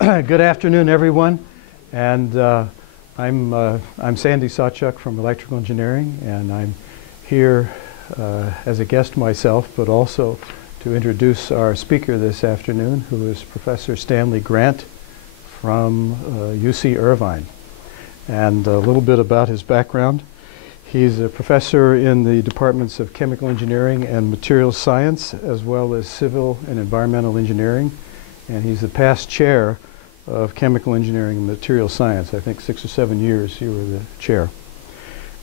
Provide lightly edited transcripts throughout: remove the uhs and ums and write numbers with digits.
Good afternoon, everyone. And I'm Sandy Sawchuk from Electrical Engineering, and I'm here as a guest myself, but also to introduce our speaker this afternoon, who is Professor Stanley Grant from UC Irvine. And a little bit about his background. He's a professor in the departments of chemical engineering and materials science, as well as civil and environmental engineering. And he's the past chair of chemical engineering and materials science. I think 6 or 7 years you were the chair.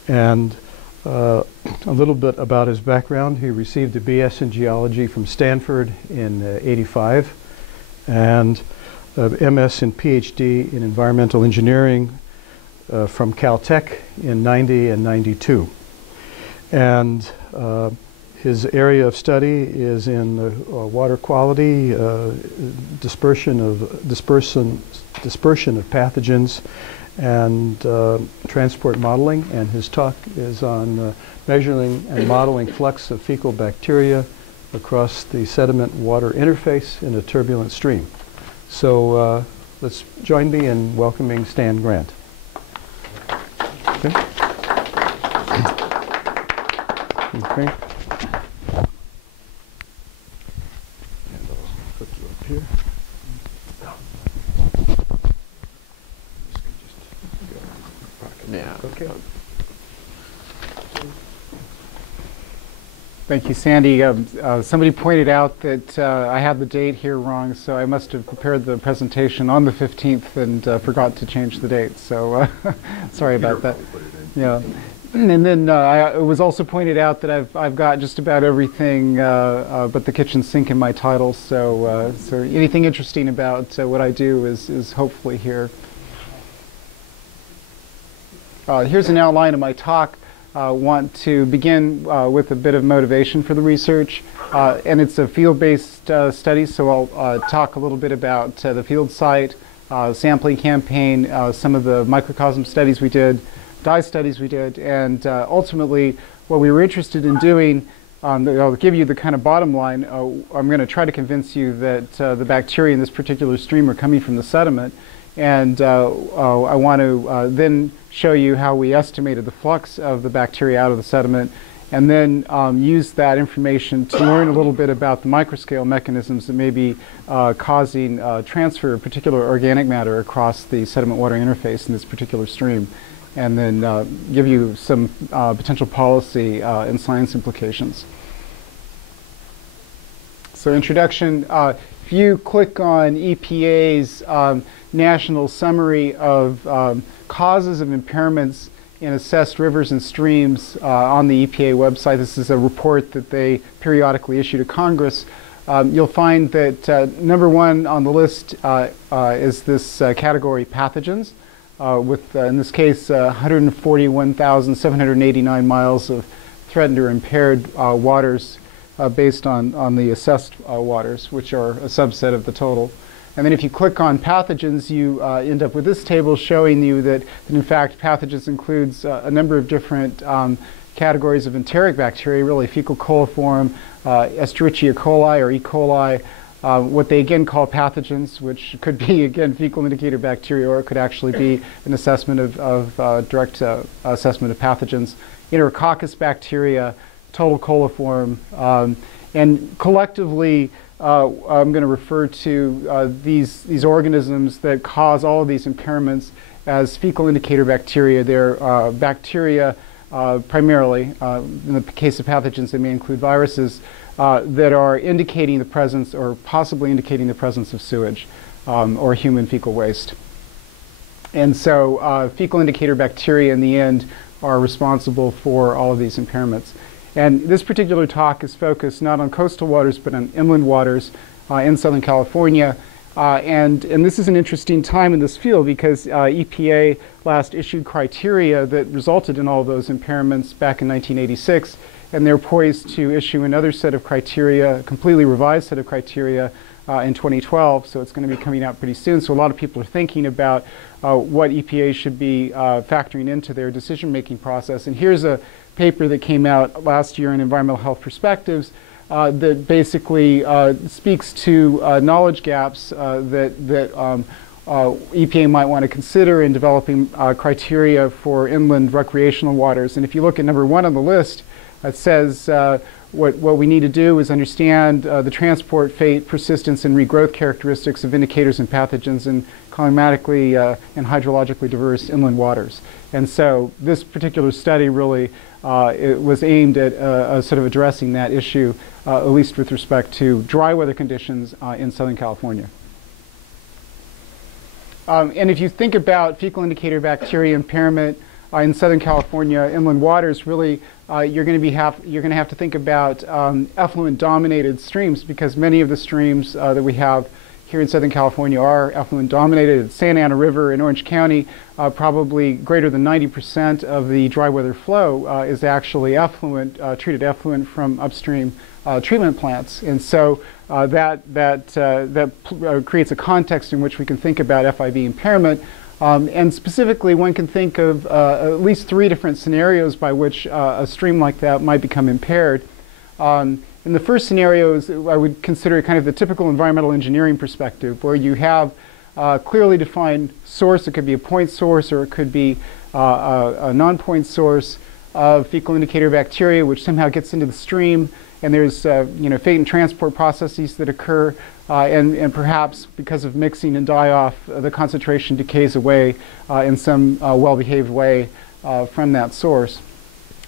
And a little bit about his background. He received a BS in geology from Stanford in '85, and MS and PhD in environmental engineering from Caltech in '90 and '92. And his area of study is in water quality, dispersion of pathogens, and transport modeling. And his talk is on measuring and modeling flux of fecal bacteria across the sediment-water interface in a turbulent stream. So let's join me in welcoming Stan Grant. Okay. Okay. And I'll put you up here. Yeah. Okay. Thank you, Sandy. Somebody pointed out that I had the date here wrong, so I must have prepared the presentation on the 15th and forgot to change the date. So sorry about that. Yeah. And then it was also pointed out that I've got just about everything but the kitchen sink in my title. So so anything interesting about what I do is hopefully here. Here's an outline of my talk. Want to begin with a bit of motivation for the research, and it's a field-based study, so I'll talk a little bit about the field site, sampling campaign, some of the microcosm studies we did, dye studies we did, and ultimately what we were interested in doing. I'll give you the kind of bottom line. I'm going to try to convince you that the bacteria in this particular stream are coming from the sediment, and I want to then show you how we estimated the flux of the bacteria out of the sediment, and then use that information to learn a little bit about the microscale mechanisms that may be causing transfer of particular organic matter across the sediment-water interface in this particular stream, and then give you some potential policy and science implications. So introduction. If you click on EPA's national summary of causes of impairments in assessed rivers and streams on the EPA website, this is a report that they periodically issue to Congress, you'll find that number one on the list is this category pathogens, with, in this case, 141,789 miles of threatened or impaired waters based on the assessed waters, which are a subset of the total. And then if you click on pathogens, you end up with this table showing you that in fact pathogens includes a number of different categories of enteric bacteria, really fecal coliform, Escherichia coli or E. coli, what they again call pathogens, which could be again fecal indicator bacteria, or it could actually be an assessment of direct assessment of pathogens, Enterococcus bacteria, total coliform, and collectively I'm going to refer to these organisms that cause all of these impairments as fecal indicator bacteria. They're bacteria primarily, in the case of pathogens they may include viruses, that are indicating the presence or possibly indicating the presence of sewage or human fecal waste. And so fecal indicator bacteria in the end are responsible for all of these impairments. And this particular talk is focused not on coastal waters, but on inland waters in Southern California. And this is an interesting time in this field because EPA last issued criteria that resulted in all those impairments back in 1986. And they're poised to issue another set of criteria, a completely revised set of criteria in 2012. So it's going to be coming out pretty soon. So a lot of people are thinking about what EPA should be factoring into their decision-making process. And here's a paper that came out last year in Environmental Health Perspectives that basically speaks to knowledge gaps that EPA might want to consider in developing criteria for inland recreational waters. And if you look at number 1 on the list, it says what we need to do is understand the transport, fate, persistence, and regrowth characteristics of indicators and pathogens in climatically and hydrologically diverse inland waters. And so this particular study really it was aimed at sort of addressing that issue, at least with respect to dry weather conditions in Southern California. And if you think about fecal indicator bacteria impairment in Southern California inland waters, really you're going to have to think about effluent-dominated streams, because many of the streams that we have here in Southern California are effluent-dominated. Santa Ana River in Orange County, probably greater than 90% of the dry weather flow is actually effluent, treated effluent from upstream treatment plants. And so that creates a context in which we can think about FIB impairment. And specifically, one can think of at least 3 different scenarios by which a stream like that might become impaired. And the first scenario is, I would consider kind of the typical environmental engineering perspective, where you have a clearly defined source. It could be a point source, or it could be a non-point source of fecal indicator bacteria, which somehow gets into the stream. And there's fate and transport processes that occur, and perhaps because of mixing and die-off, the concentration decays away in some well-behaved way from that source.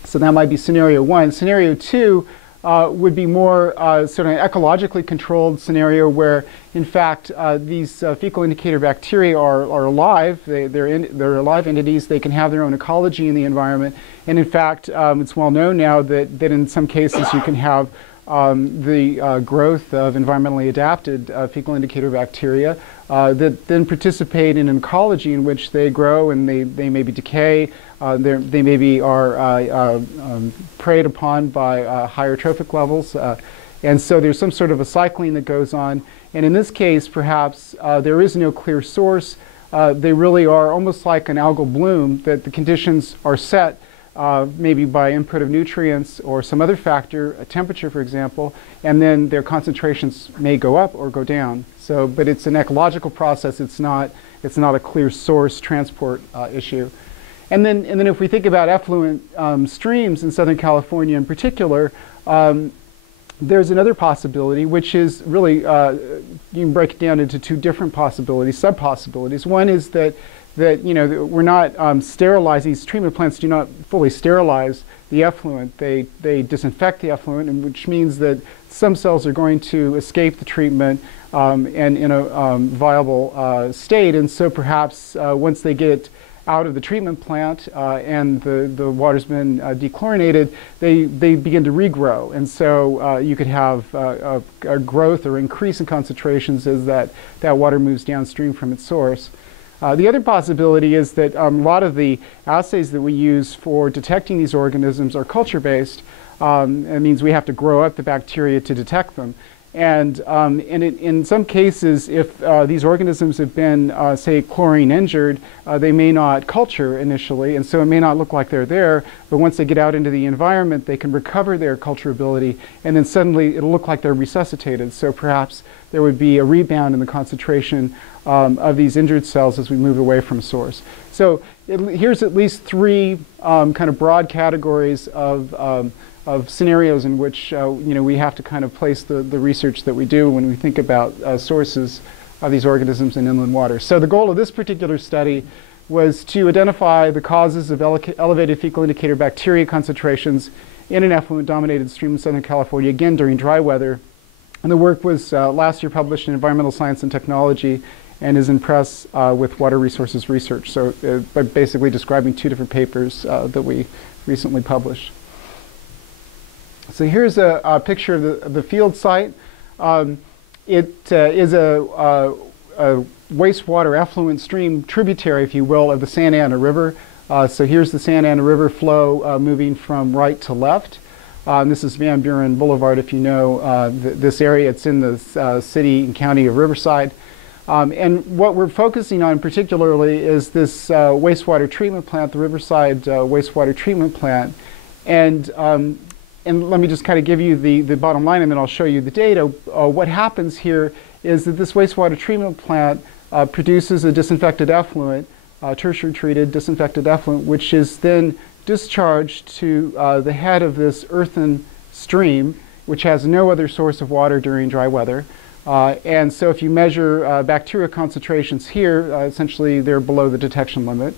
So that might be scenario 1. Scenario 2 would be more sort of an ecologically controlled scenario, where in fact these fecal indicator bacteria are alive. They're alive entities. They can have their own ecology in the environment. And in fact, it's well known now that in some cases you can have the growth of environmentally adapted fecal indicator bacteria that then participate in an ecology in which they grow, and they maybe decay. They maybe are preyed upon by higher trophic levels. And so there's some sort of a cycling that goes on. And in this case, perhaps there is no clear source. They really are almost like an algal bloom, that the conditions are set maybe by input of nutrients or some other factor, a temperature, for example, and then their concentrations may go up or go down. So, but it's an ecological process. It's not a clear source transport issue. And then if we think about effluent streams in Southern California in particular, there's another possibility, which is really, you can break it down into 2 different possibilities, sub-possibilities. One is that we're not sterilizing. These treatment plants do not fully sterilize the effluent. They disinfect the effluent, and which means that some cells are going to escape the treatment and in a viable state. And so perhaps once they get out of the treatment plant and the water's been dechlorinated, they begin to regrow. And so you could have a growth or increase in concentrations as that water moves downstream from its source. The other possibility is that a lot of the assays that we use for detecting these organisms are culture-based. It means we have to grow up the bacteria to detect them. And in some cases, if these organisms have been, say, chlorine injured, they may not culture initially, and so it may not look like they're there, but once they get out into the environment, they can recover their culturability, and then suddenly it'll look like they're resuscitated. So perhaps there would be a rebound in the concentration of these injured cells as we move away from source. So here's at least 3 kind of broad categories of scenarios in which we have to kind of place the research that we do when we think about sources of these organisms in inland water. So the goal of this particular study was to identify the causes of elevated fecal indicator bacteria concentrations in an effluent-dominated stream in Southern California, again during dry weather. And the work was last year published in Environmental Science and Technology and is in press with Water Resources Research. So by basically describing 2 different papers that we recently published. So here's a picture of the field site. It is a wastewater effluent stream tributary, if you will, of the Santa Ana River. So here's the Santa Ana River flow moving from right to left. This is Van Buren Boulevard, if you know this area. It's in the city and county of Riverside. And what we're focusing on particularly is this wastewater treatment plant, the Riverside wastewater treatment plant. And let me just kind of give you the bottom line, and then I'll show you the data. What happens here is that this wastewater treatment plant produces a disinfected effluent, tertiary treated disinfected effluent, which is then discharged to the head of this earthen stream, which has no other source of water during dry weather. And so if you measure bacterial concentrations here, essentially they're below the detection limit.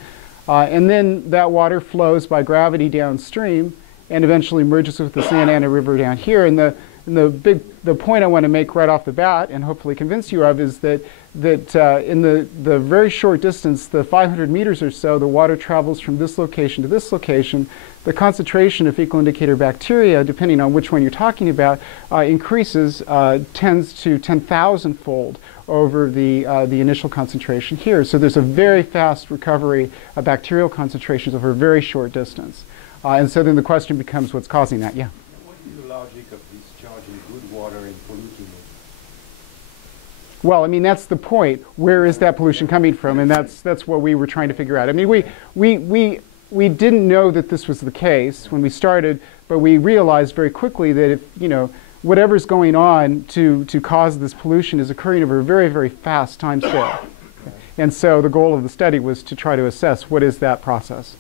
And then that water flows by gravity downstream and eventually merges with the Santa Ana River down here. And the point I want to make right off the bat, and hopefully convince you of, is that in the very short distance, the 500 meters or so, the water travels from this location to this location. The concentration of fecal indicator bacteria, depending on which one you're talking about, increases 10 to 10,000-fold over the initial concentration here. So there's a very fast recovery of bacterial concentrations over a very short distance. And so then the question becomes, what's causing that? Yeah? What is the logic of discharging good water and polluting it? Well, I mean, that's the point. Where is that pollution coming from? And that's what we were trying to figure out. I mean, we didn't know that this was the case when we started, but we realized very quickly that if, you know, whatever's going on to cause this pollution is occurring over a very, very fast time scale. Okay. And so the goal of the study was to try to assess what is that process.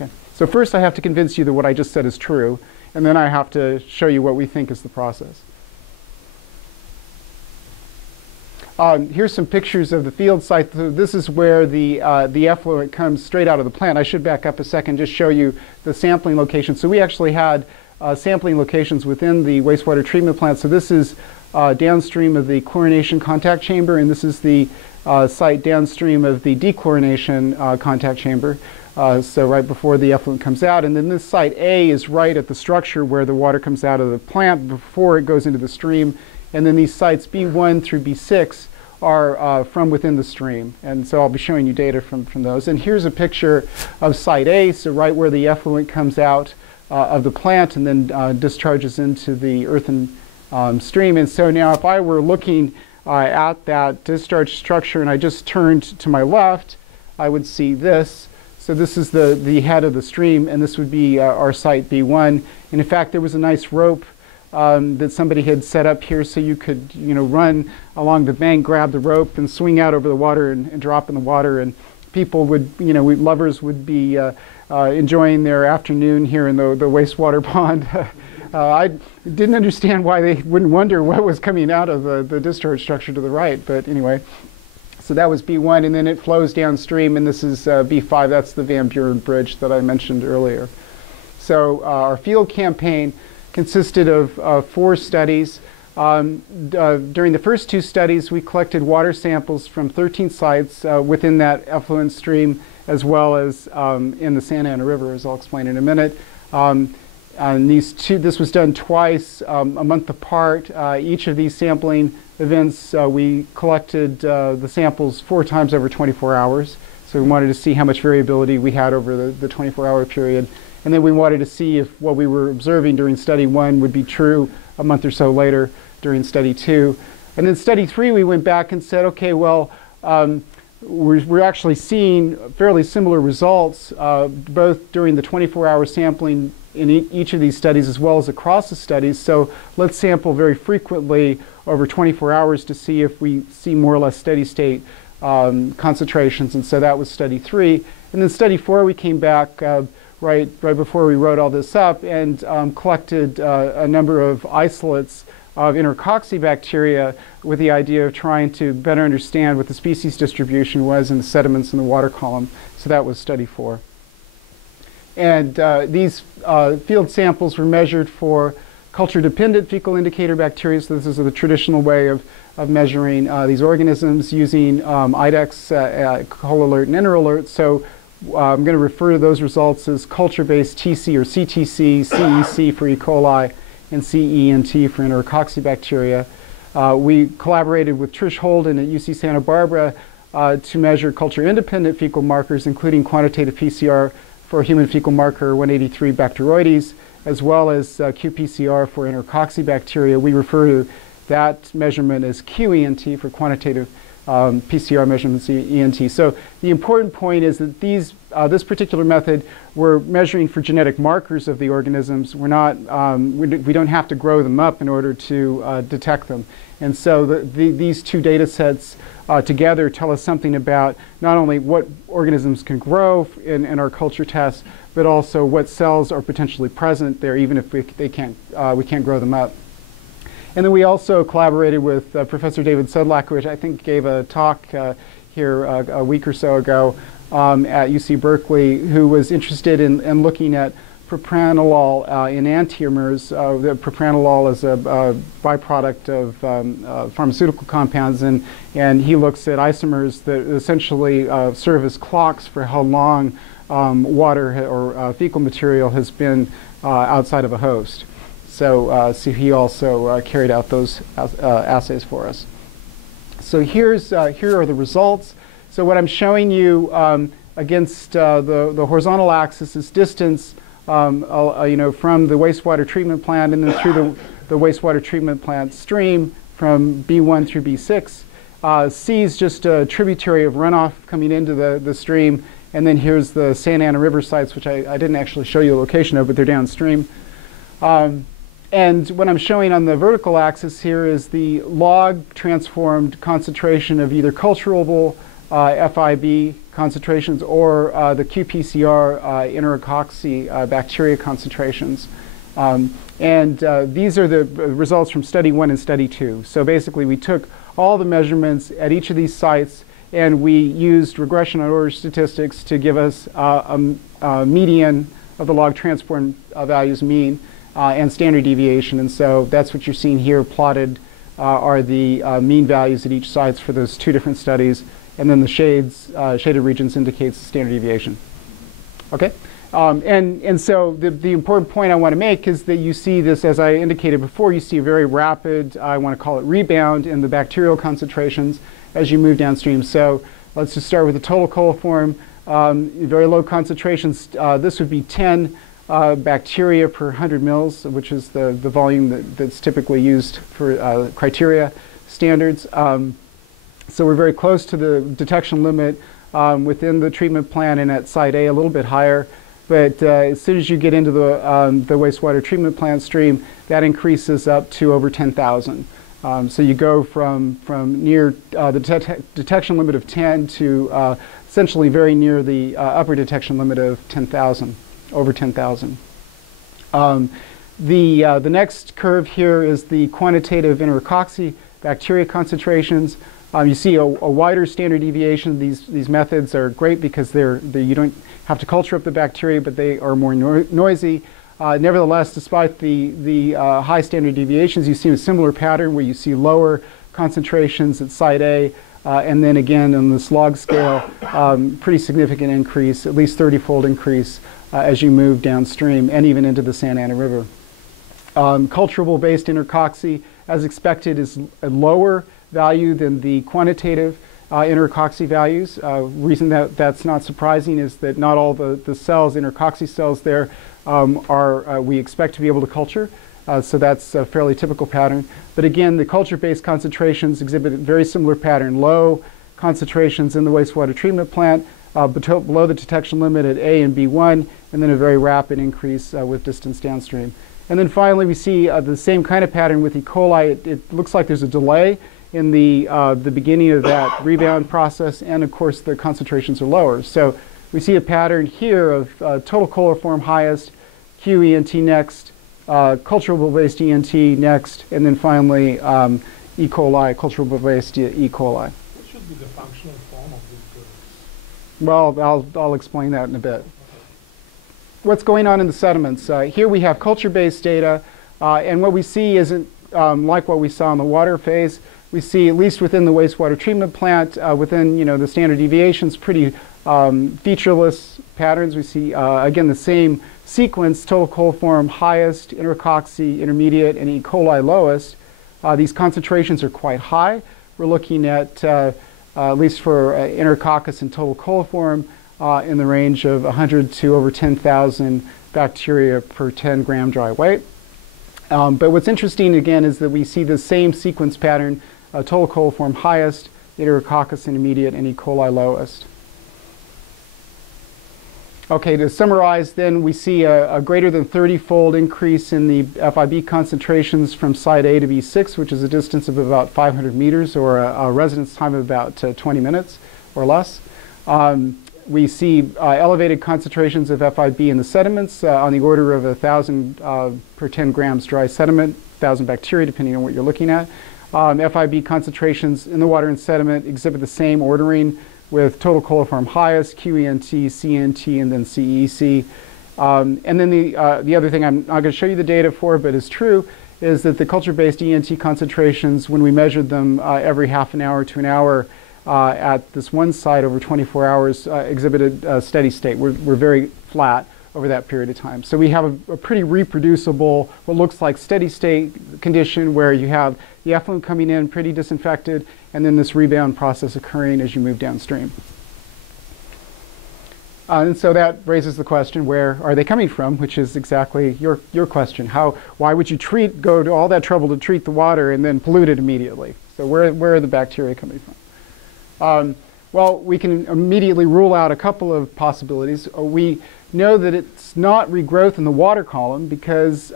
Okay. So first I have to convince you that what I just said is true, and then I have to show you what we think is the process. Here's some pictures of the field site. So this is where the effluent comes straight out of the plant. I should back up a second, just show you the sampling location. So we actually had sampling locations within the wastewater treatment plant. So this is downstream of the chlorination contact chamber, and this is the site downstream of the dechlorination contact chamber. So right before the effluent comes out. And then this site A is right at the structure where the water comes out of the plant before it goes into the stream. And then these sites B1 through B6 are from within the stream. And so I'll be showing you data from those. And here's a picture of site A, so right where the effluent comes out of the plant and then discharges into the earthen stream. And so now if I were looking at that discharge structure and I just turned to my left, I would see this. So this is the head of the stream, and this would be our site B1. And in fact, there was a nice rope that somebody had set up here so you could, you know, run along the bank, grab the rope, and swing out over the water and drop in the water. And people would, you know, lovers would be enjoying their afternoon here in the wastewater pond. I didn't understand why they wouldn't wonder what was coming out of the discharge structure to the right, but anyway. So that was B1, and then it flows downstream, and this is B5. That's the Van Buren Bridge that I mentioned earlier. So our field campaign consisted of 4 studies. During the first 2 studies, we collected water samples from 13 sites within that effluent stream, as well as in the Santa Ana River, as I'll explain in a minute. This was done twice, a month apart. Each of these sampling events, we collected the samples 4 times over 24 hours. So we wanted to see how much variability we had over the 24-hour period. And then we wanted to see if what we were observing during study 1 would be true a month or so later during study 2. And then study 3, we went back and said, okay, well, we're actually seeing fairly similar results, both during the 24-hour sampling in each of these studies as well as across the studies. So let's sample very frequently over 24 hours to see if we see more or less steady state concentrations. And so that was study 3. And then study 4, we came back right before we wrote all this up and collected a number of isolates of Enterococcus bacteria with the idea of trying to better understand what the species distribution was in the sediments in the water column. So that was study 4. And these field samples were measured for culture-dependent fecal indicator bacteria. So this is the traditional way of measuring these organisms using IDEX, Whole Alert, and Interalert. So I'm going to refer to those results as culture-based TC or CTC, CEC for E. coli, and CENT for Enterococcus bacteria. We collaborated with Trish Holden at UC Santa Barbara to measure culture-independent fecal markers, including quantitative PCR for human fecal marker 183 Bacteroides, as well as qPCR for Enterococcus bacteria. We refer to that measurement as QENT for quantitative PCR measurements, ENT. So the important point is that this particular method, we're measuring for genetic markers of the organisms. We're not, we don't have to grow them up in order to detect them. And so these 2 data sets together tell us something about not only what organisms can grow in our culture tests, but also what cells are potentially present there, even if we can't grow them up. And then we also collaborated with Professor David Sedlak, which I think gave a talk here a week or so ago at UC Berkeley, who was interested in looking at propranolol in enantiomers. The propranolol is a byproduct of pharmaceutical compounds, and he looks at isomers that essentially serve as clocks for how long water or fecal material has been outside of a host. So he also carried out those assays for us. So here are the results. So what I'm showing you against the horizontal axis is distance from the wastewater treatment plant and then through the wastewater treatment plant stream from B1 through B6. C is just a tributary of runoff coming into the stream, and then here's the Santa Ana River sites, which I didn't actually show you the location of, but they're downstream. And what I'm showing on the vertical axis here is the log transformed concentration of either culturable FIB concentrations or the qPCR Enterococcus bacteria concentrations. These are the results from study 1 and study 2. So basically we took all the measurements at each of these sites and we used regression on order statistics to give us a median of the log transformed values mean and standard deviation. And so that's what you're seeing here plotted are the mean values at each sites for those two different studies. And then the shaded regions indicates the standard deviation. Okay? And so the important point I want to make is that you see this, as I indicated before, you see a very rapid, I want to call it rebound in the bacterial concentrations as you move downstream. So let's just start with the total coliform. Very low concentrations. This would be 10 bacteria per 100 mils, which is the volume that's typically used for criteria standards. So we're very close to the detection limit within the treatment plant and at site A, a little bit higher. But as soon as you get into the wastewater treatment plant stream, that up to over 10,000. So you go from near the detection limit of 10 to essentially very near the upper detection limit of 10,000, over 10,000. The next curve here is the quantitative Enterococcus bacteria concentrations. You see a wider standard deviation. These methods are great because you don't have to culture up the bacteria, but they are more noisy. Nevertheless, despite the high standard deviations, you see a similar pattern where you see lower concentrations at site A, and then again on this log scale, pretty significant increase, at least 30-fold increase as you move downstream and even into the Santa Ana River. Culturable-based Enterococcus, as expected, is a lower value than the quantitative Enterococcus values. Reason that's not surprising is that not all the cells, Enterococcus cells there, we expect to be able to culture. So that's a fairly typical pattern. But again, the culture-based concentrations exhibit a very similar pattern. Low concentrations in the wastewater treatment plant, below the detection limit at A and B1, and then a very rapid increase with distance downstream. And then finally, we see the same kind of pattern with E. coli. It looks like there's a delay in the beginning of that rebound process, and of course the concentrations are lower. So we see a pattern here of total coliform highest, QENT next, culturable-based ENT next, and then finally E. coli, culturable-based E. coli. What should be the functional form of these curves? Well, I'll explain that in a bit. What's going on in the sediments? Here we have culture-based data, and what we see isn't like what we saw in the water phase. We see, at least within the wastewater treatment plant, within the standard deviations, pretty featureless patterns. We see, again, the same sequence, total coliform highest, Enterococcus intermediate, and E. coli lowest. These concentrations are quite high. We're looking at least for Enterococcus and total coliform, in the range of 100 to over 10,000 bacteria per 10 gram dry weight. But what's interesting, again, is that we see the same sequence pattern, total coliform highest, Enterococcus intermediate, and E. coli lowest. Okay, to summarize then, we see a greater than 30-fold increase in the FIB concentrations from site A to B6, which is a distance of about 500 meters, or a residence time of about 20 minutes or less. We see elevated concentrations of FIB in the sediments on the order of 1,000 per 10 grams dry sediment, 1,000 bacteria, depending on what you're looking at. FIB concentrations in the water and sediment exhibit the same ordering, with total coliform highest, QENT, CNT, and then CEC. And then the other thing I'm not going to show you the data for, but is true, is that the culture-based ENT concentrations, when we measured them every half an hour to an hour at this one site over 24 hours, exhibited a steady state. We're very flat over that period of time. So we have a pretty reproducible, what looks like steady state condition, where you have the effluent coming in pretty disinfected, and then this rebound process occurring as you move downstream. And so that raises the question, where are they coming from? Which is exactly your question. Why would you go to all that trouble to treat the water and then pollute it immediately? So where are the bacteria coming from? Well, we can immediately rule out a couple of possibilities. We know that it's not regrowth in the water column, because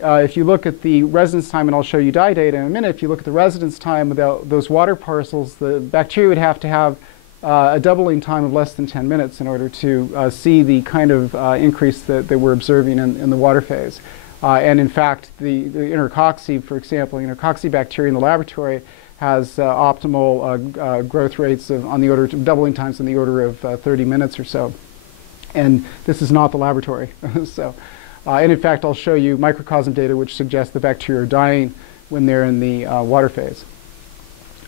if you look at the residence time, and I'll show you dye data in a minute, if you look at the residence time of those water parcels, the bacteria would have to have a doubling time of less than 10 minutes in order to see the kind of increase that we're observing in the water phase. And in fact, the Enterococcus, for example, Enterococcus bacteria in the laboratory has optimal growth rates on the order of doubling times in the order of 30 minutes or so. And this is not the laboratory. So, and in fact, I'll show you microcosm data which suggests the bacteria are dying when they're in the water phase.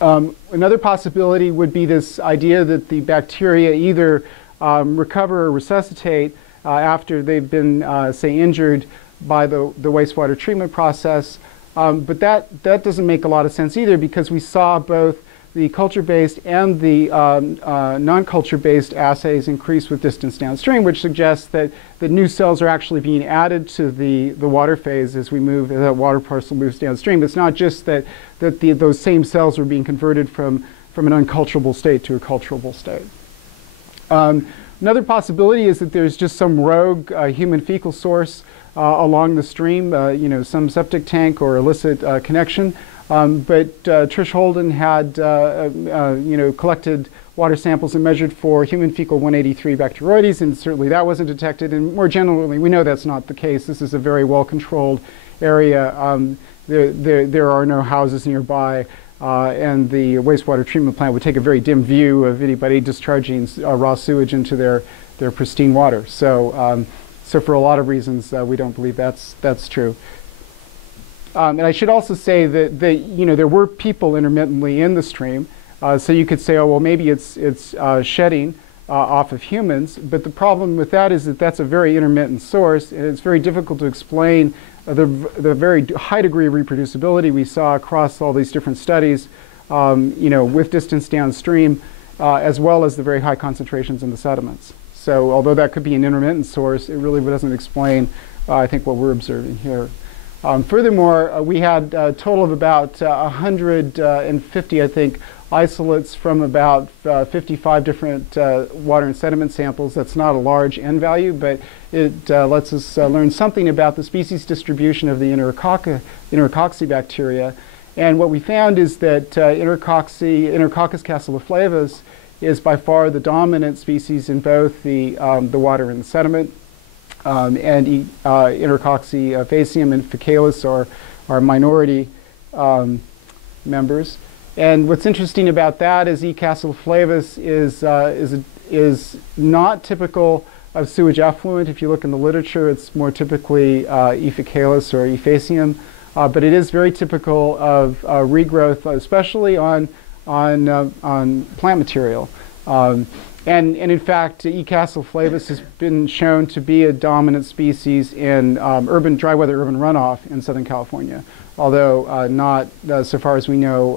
Another possibility would be this idea that the bacteria either recover or resuscitate after they've been, say, injured by the wastewater treatment process. But that doesn't make a lot of sense either, because we saw both the culture-based and the non-culture-based assays increase with distance downstream, which suggests that new cells are actually being added to the water phase as that water parcel moves downstream. It's not just that those same cells are being converted from an unculturable state to a culturable state. Another possibility is that there's just some rogue human fecal source along the stream, some septic tank or illicit connection. But Trish Holden had, collected water samples and measured for human fecal 183 Bacteroides, and certainly that wasn't detected. And more generally, we know that's not the case. This is a very well-controlled area. There are no houses nearby, and the wastewater treatment plant would take a very dim view of anybody discharging raw sewage into their pristine water. So, so for a lot of reasons, we don't believe that's true. And I should also say that there were people intermittently in the stream, so you could say, oh well, maybe it's shedding off of humans. But the problem with that is that that's a very intermittent source, and it's very difficult to explain the very high degree of reproducibility we saw across all these different studies, with distance downstream, as well as the very high concentrations in the sediments. So although that could be an intermittent source, it really doesn't explain, I think, what we're observing here. Furthermore, we had a total of about 150, I think, isolates from about 55 different water and sediment samples. That's not a large N value, but it lets us learn something about the species distribution of the Enterococcus bacteria. And what we found is that Enterococcus cassuliflavus is by far the dominant species in both the water and the sediment. And Enterococcus faecium and fecalis are minority members. And what's interesting about that is E. cassuliflavus is not typical of sewage effluent. If you look in the literature, it's more typically E. fecalis or E. faecium, but it is very typical of regrowth, especially on plant material. And in fact, E. cassuliflavus has been shown to be a dominant species in dry weather urban runoff in Southern California, although not, so far as we know,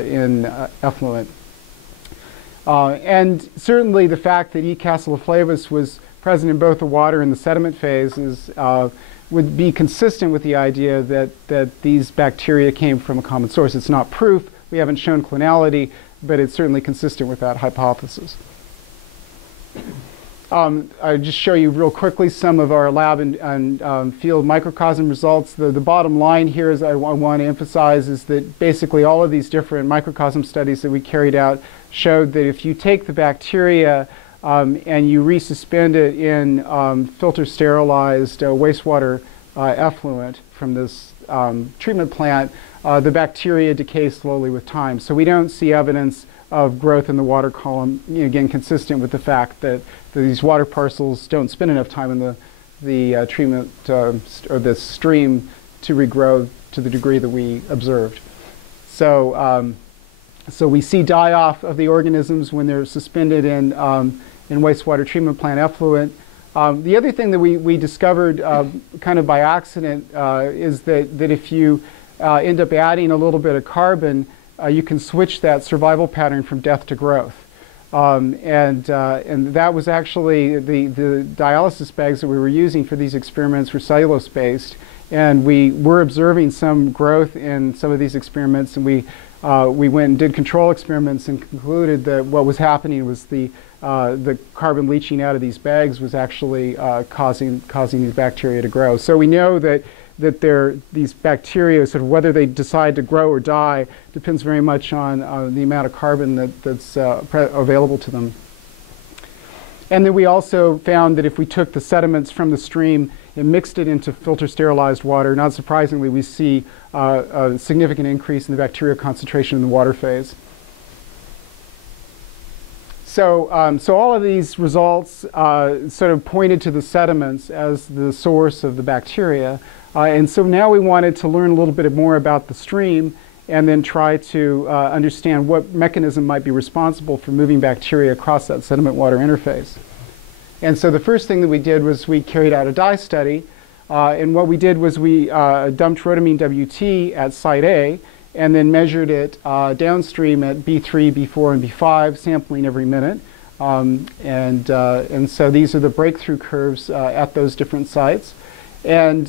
in effluent. And certainly the fact that E. cassuliflavus was present in both the water and the sediment phases would be consistent with the idea that these bacteria came from a common source. It's not proof. We haven't shown clinality, but it's certainly consistent with that hypothesis. I'll just show you real quickly some of our lab and field microcosm results. The bottom line here is I want to emphasize is that basically all of these different microcosm studies that we carried out showed that if you take the bacteria and you resuspend it in filter sterilized wastewater effluent from this treatment plant, the bacteria decay slowly with time. So we don't see evidence of growth in the water column, again, consistent with the fact that these water parcels don't spend enough time in the treatment or the stream to regrow to the degree that we observed. So, so we see die-off of the organisms when they're suspended in wastewater treatment plant effluent. The other thing that we discovered kind of by accident is that if you end up adding a little bit of carbon, you can switch that survival pattern from death to growth. And that was actually the dialysis bags that we were using for these experiments were cellulose-based. And we were observing some growth in some of these experiments, and we went and did control experiments and concluded that what was happening was the carbon leaching out of these bags was actually causing these bacteria to grow. So we know that these bacteria, sort of whether they decide to grow or die, depends very much on the amount of carbon that's available to them. And then we also found that if we took the sediments from the stream and mixed it into filter sterilized water, not surprisingly, we see a significant increase in the bacterial concentration in the water phase. So, so all of these results sort of pointed to the sediments as the source of the bacteria. And so now we wanted to learn a little bit more about the stream and then try to understand what mechanism might be responsible for moving bacteria across that sediment-water interface. And so the first thing that we did was we carried out a dye study. And what we did was we dumped rhodamine WT at site A and then measured it downstream at B3, B4, and B5, sampling every minute. And so these are the breakthrough curves at those different sites. And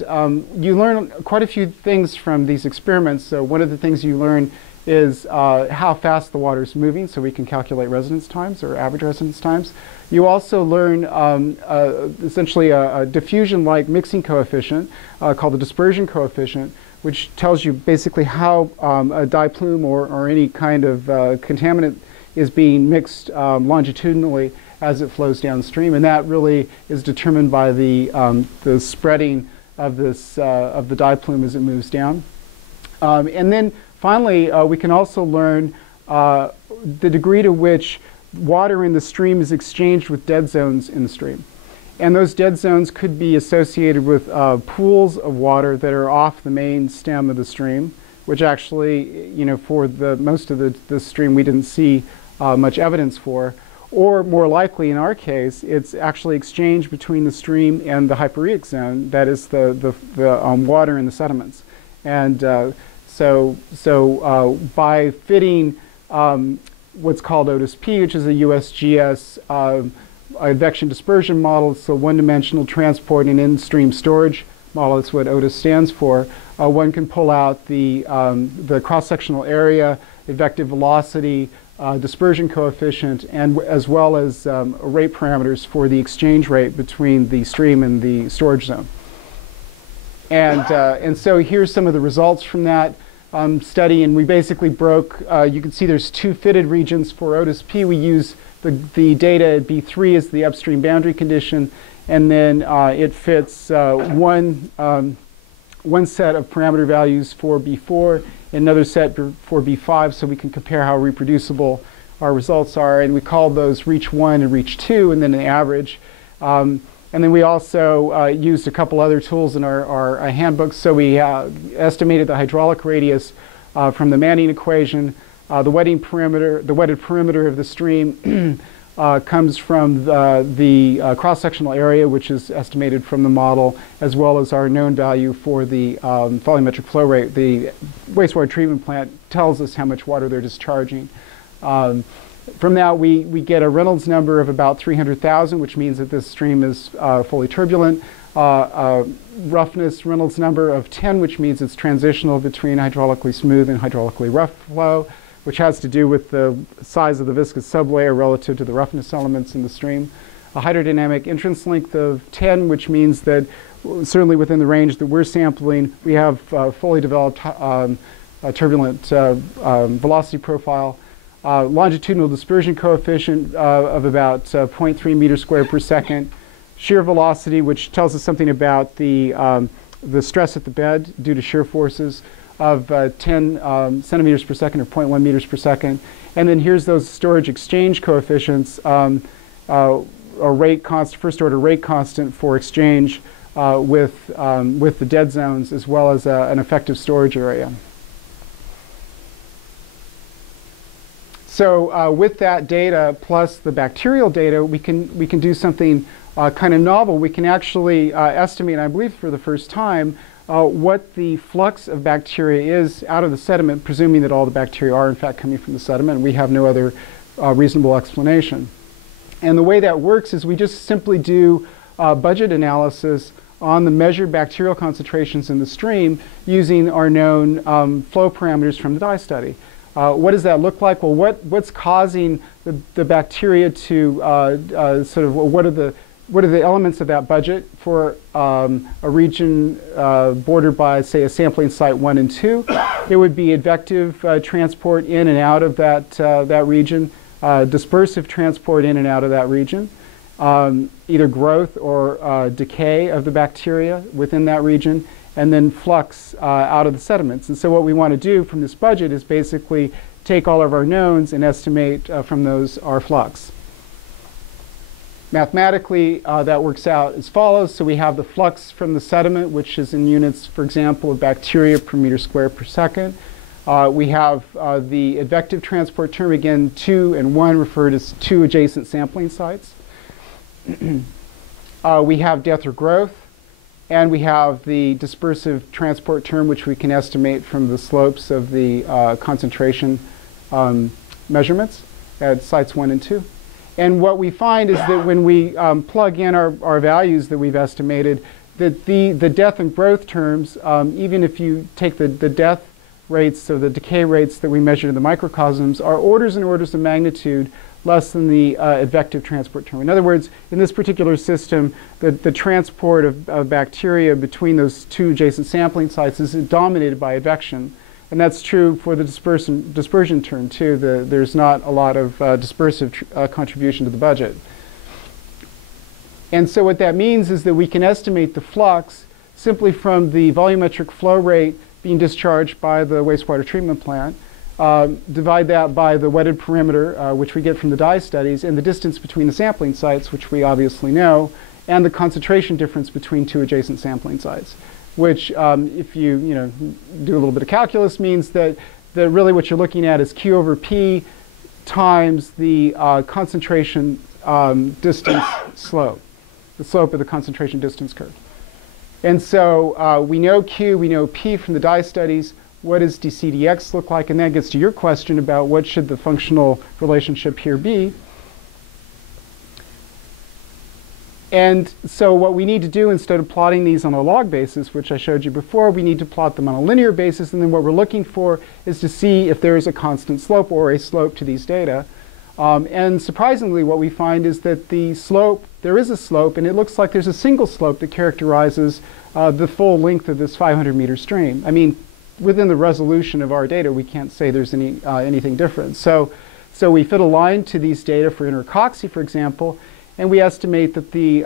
you learn quite a few things from these experiments. So one of the things you learn is how fast the water is moving, so we can calculate residence times or average residence times. You also learn essentially a diffusion-like mixing coefficient called the dispersion coefficient, which tells you basically how a dye plume or any kind of contaminant is being mixed longitudinally as it flows downstream, and that really is determined by the spreading of this of the dye plume as it moves down. And then finally, we can also learn the degree to which water in the stream is exchanged with dead zones in the stream. And those dead zones could be associated with pools of water that are off the main stem of the stream, which actually, for most of the stream we didn't see much evidence for. Or more likely in our case, it's actually exchanged between the stream and the hyporheic zone, that is the water in the sediments. And so by fitting what's called OTIS-P, which is a USGS advection dispersion model, it's a one-dimensional transport and in-stream storage model. That's what OTIS stands for. One can pull out the cross-sectional area, advective velocity, dispersion coefficient, and as well as rate parameters for the exchange rate between the stream and the storage zone. And so here's some of the results from that study, and we basically broke, you can see there's two fitted regions for OTIS-P. We use the data at B3 as the upstream boundary condition, and then it fits one set of parameter values for B4, another set for B5, so we can compare how reproducible our results are. And we called those reach 1 and reach 2, and then an average. And then we also used a couple other tools in our handbooks. So we estimated the hydraulic radius from the Manning equation. The wetted perimeter of the stream comes from the cross-sectional area, which is estimated from the model, as well as our known value for the volumetric flow rate. The wastewater treatment plant tells us how much water they're discharging. From that, we get a Reynolds number of about 300,000, which means that this stream is fully turbulent. Roughness Reynolds number of 10, which means it's transitional between hydraulically smooth and hydraulically rough flow, which has to do with the size of the viscous sublayer relative to the roughness elements in the stream. a hydrodynamic entrance length of 10, which means that certainly within the range that we're sampling, we have fully developed turbulent velocity profile. Longitudinal dispersion coefficient of about 0.3 meters squared per second. Shear velocity, which tells us something about the stress at the bed due to shear forces, of 10 centimeters per second or 0.1 meters per second. And then here's those storage exchange coefficients, a rate constant, first order rate constant for exchange with the dead zones, as well as an effective storage area. So with that data plus the bacterial data, we can do something kind of novel. We can actually estimate, I believe for the first time, what the flux of bacteria is out of the sediment, presuming that all the bacteria are in fact coming from the sediment. We have no other reasonable explanation. And the way that works is we just simply do budget analysis on the measured bacterial concentrations in the stream using our known flow parameters from the dye study. What does that look like? Well, what's causing the bacteria to sort of, what are the elements of that budget for a region bordered by, say, a sampling site 1 and 2? It would be advective transport in and out of that region, dispersive transport in and out of that region, either growth or decay of the bacteria within that region, and then flux out of the sediments. And so what we want to do from this budget is basically take all of our knowns and estimate from those our flux. Mathematically, that works out as follows. So we have the flux from the sediment, which is in units, for example, of bacteria per meter squared per second. We have the advective transport term, again, 2 and 1 referred as 2 adjacent sampling sites. We have death or growth, and we have the dispersive transport term, which we can estimate from the slopes of the concentration measurements at sites 1 and 2. And what we find is that when we plug in our values that we've estimated, that the death and growth terms, even if you take the death rates, so the decay rates that we measured in the microcosms, are orders and orders of magnitude less than the advective transport term. In other words, in this particular system, the transport of bacteria between those 2 adjacent sampling sites is dominated by advection. And that's true for the dispersion term too. There's not a lot of dispersive contribution to the budget. And so what that means is that we can estimate the flux simply from the volumetric flow rate being discharged by the wastewater treatment plant, divide that by the wetted perimeter, which we get from the dye studies, and the distance between the sampling sites, which we obviously know, and the concentration difference between 2 adjacent sampling sites, which if you do a little bit of calculus means that really what you're looking at is Q over P times the concentration distance slope, the slope of the concentration distance curve. And so we know Q, we know P from the dye studies. What does dCdx look like? And that gets to your question about what should the functional relationship here be. And so what we need to do, instead of plotting these on a log basis, which I showed you before, we need to plot them on a linear basis. And then what we're looking for is to see if there is a constant slope or a slope to these data. And surprisingly, what we find is that the slope, there is a slope, and it looks like there's a single slope that characterizes the full length of this 500-meter stream. I mean, within the resolution of our data, we can't say there's anything different. So we fit a line to these data for Enterococcus, for example, and we estimate that the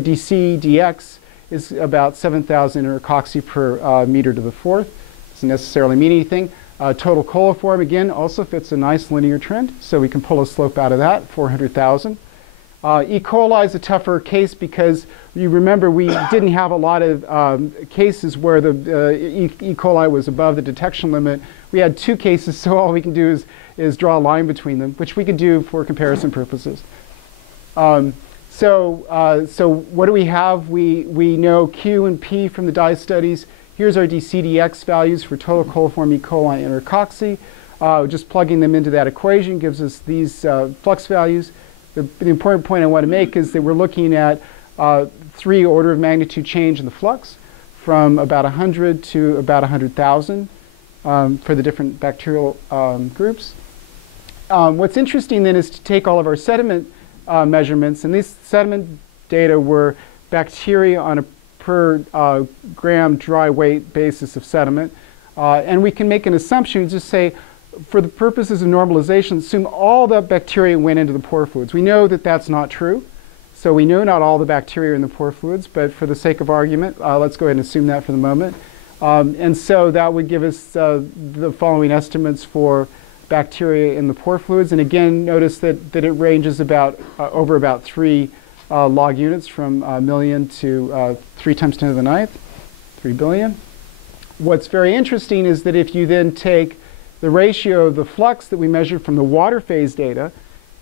dCdx is about 7,000 Enterococcus per meter to the fourth. Doesn't necessarily mean anything. Total coliform, again, also fits a nice linear trend, so we can pull a slope out of that, 400,000. E. coli is a tougher case because you remember we didn't have a lot of cases where the E. coli was above the detection limit. We had 2 cases, so all we can do is draw a line between them, which we could do for comparison purposes. So what do we have? We know Q and P from the dye studies. Here's our dCdx values for total coliform E. coli and Enterococcus. Just plugging them into that equation gives us these flux values. The important point I want to make is that we're looking at 3 order of magnitude change in the flux from about 100 to about 100,000 for the different bacterial groups. What's interesting then is to take all of our sediment measurements, and these sediment data were bacteria on a per gram dry weight basis of sediment. And we can make an assumption, just say, for the purposes of normalization, assume all the bacteria went into the pore fluids. We know that that's not true. So we know not all the bacteria are in the pore fluids, but for the sake of argument, let's go ahead and assume that for the moment. And so that would give us the following estimates for bacteria in the pore fluids. And again, notice that it ranges about over about 3 log units, from a million to 3 times 10 to the 9th, 3 billion. What's very interesting is that if you then take the ratio of the flux that we measured from the water phase data,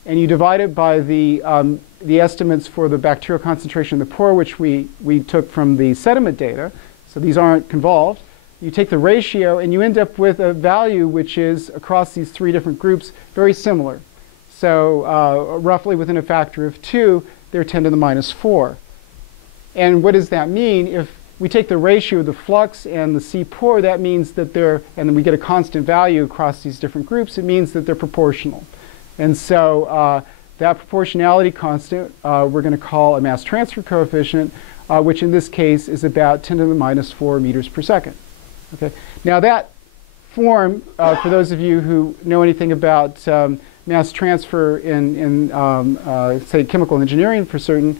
and you divide it by the estimates for the bacterial concentration in the pore, which we took from the sediment data, so these aren't convolved, you take the ratio and you end up with a value which is, across these 3 different groups, very similar. So roughly within a factor of 2, they're 10 to the minus 4. And what does that mean? If we take the ratio of the flux and the C pore, that means that and then we get a constant value across these different groups, it means that they're proportional. And so that proportionality constant we're going to call a mass transfer coefficient, which in this case is about 10 to the minus 4 meters per second. Okay. Now that form, for those of you who know anything about mass transfer in say, chemical engineering for certain,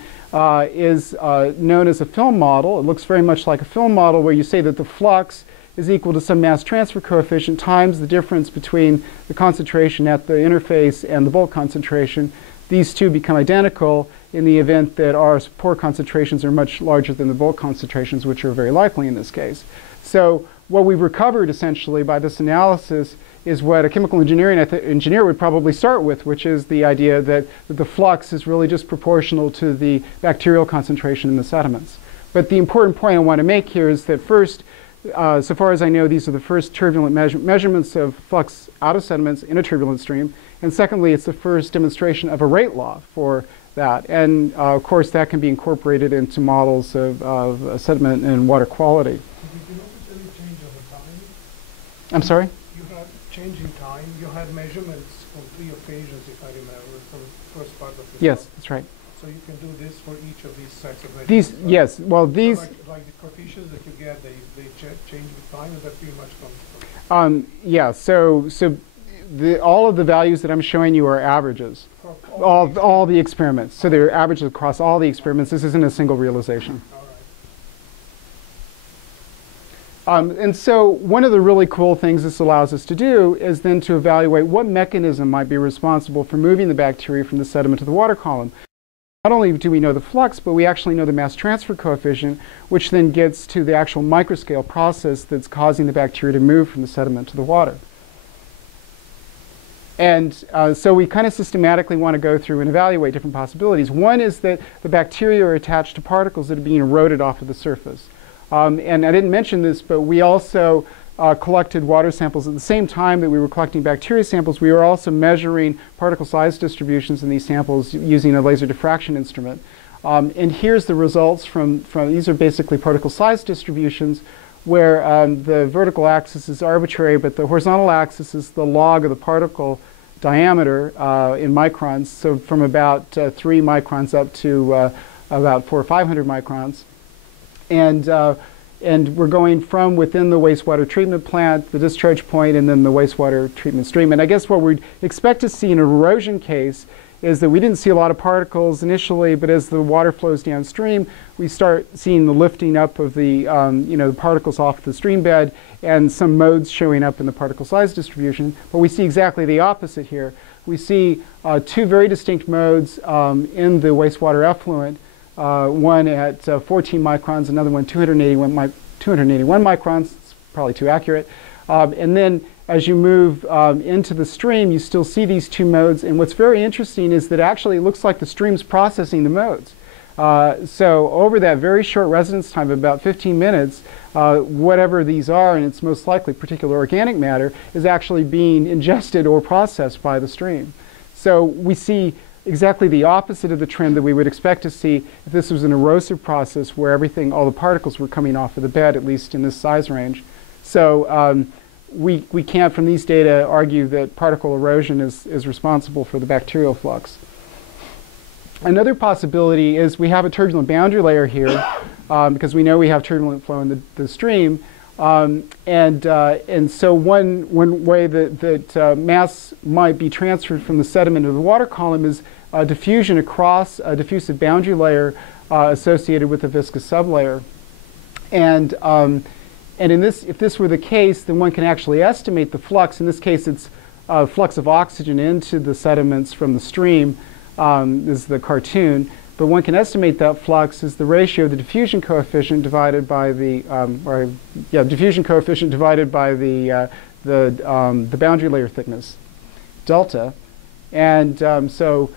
is known as a film model. It looks very much like a film model where you say that the flux is equal to some mass transfer coefficient times the difference between the concentration at the interface and the bulk concentration. These two become identical in the event that our pore concentrations are much larger than the bulk concentrations, which are very likely in this case. So what we've recovered essentially by this analysis is what a chemical engineer would probably start with, which is the idea that the flux is really just proportional to the bacterial concentration in the sediments. But the important point I want to make here is that first, so far as I know, these are the first turbulent measurements of flux out of sediments in a turbulent stream. And secondly, it's the first demonstration of a rate law for that. And of course, that can be incorporated into models of sediment and water quality. Did you notice any change over time? I'm sorry? You had change in time. You had measurements on 3 occasions, if I remember, from the first part of the Yes, talk. that's right. So you can do this for each of these sets of measurements. These, right? yes, well, these. So like the coefficients that you get, they change with time, and that pretty much comes from. Yeah, so all of the values that I'm showing you are averages. All the experiments. So they're averages across all the experiments. This isn't a single realization. And so one of the really cool things this allows us to do is then to evaluate what mechanism might be responsible for moving the bacteria from the sediment to the water column. Not only do we know the flux, but we actually know the mass transfer coefficient, which then gets to the actual microscale process that's causing the bacteria to move from the sediment to the water. And so we kind of systematically want to go through and evaluate different possibilities. One is that the bacteria are attached to particles that are being eroded off of the surface. And I didn't mention this, but we also collected water samples at the same time that we were collecting bacteria samples. We were also measuring particle size distributions in these samples using a laser diffraction instrument. And here's the results from these are basically particle size distributions where the vertical axis is arbitrary, but the horizontal axis is the log of the particle diameter in microns, so from about 3 microns up to about 400 or 500 microns. And we're going from within the wastewater treatment plant, the discharge point, and then the wastewater treatment stream. And I guess what we'd expect to see in an erosion case is that we didn't see a lot of particles initially, but as the water flows downstream, we start seeing the lifting up of the the particles off the stream bed and some modes showing up in the particle size distribution. But we see exactly the opposite here. We see 2 very distinct modes in the wastewater effluent. One at 14 microns, another one 281 microns. It's probably too accurate. And then as you move into the stream, you still see these 2 modes. And what's very interesting is that actually it looks like the stream's processing the modes. So over that very short residence time of about 15 minutes, whatever these are, and it's most likely particular organic matter, is actually being ingested or processed by the stream. So we see exactly the opposite of the trend that we would expect to see if this was an erosive process where all the particles were coming off of the bed, at least in this size range. So we can't, from these data, argue that particle erosion is responsible for the bacterial flux. Another possibility is we have a turbulent boundary layer here because we know we have turbulent flow in the stream. And so one way that mass might be transferred from the sediment to the water column is diffusion across a diffusive boundary layer associated with a viscous sublayer. And in this, if this were the case, then one can actually estimate the flux. In this case, it's flux of oxygen into the sediments from the stream. This is the cartoon. But one can estimate that flux as the ratio of the diffusion coefficient divided by the diffusion coefficient divided by the boundary layer thickness, delta. And so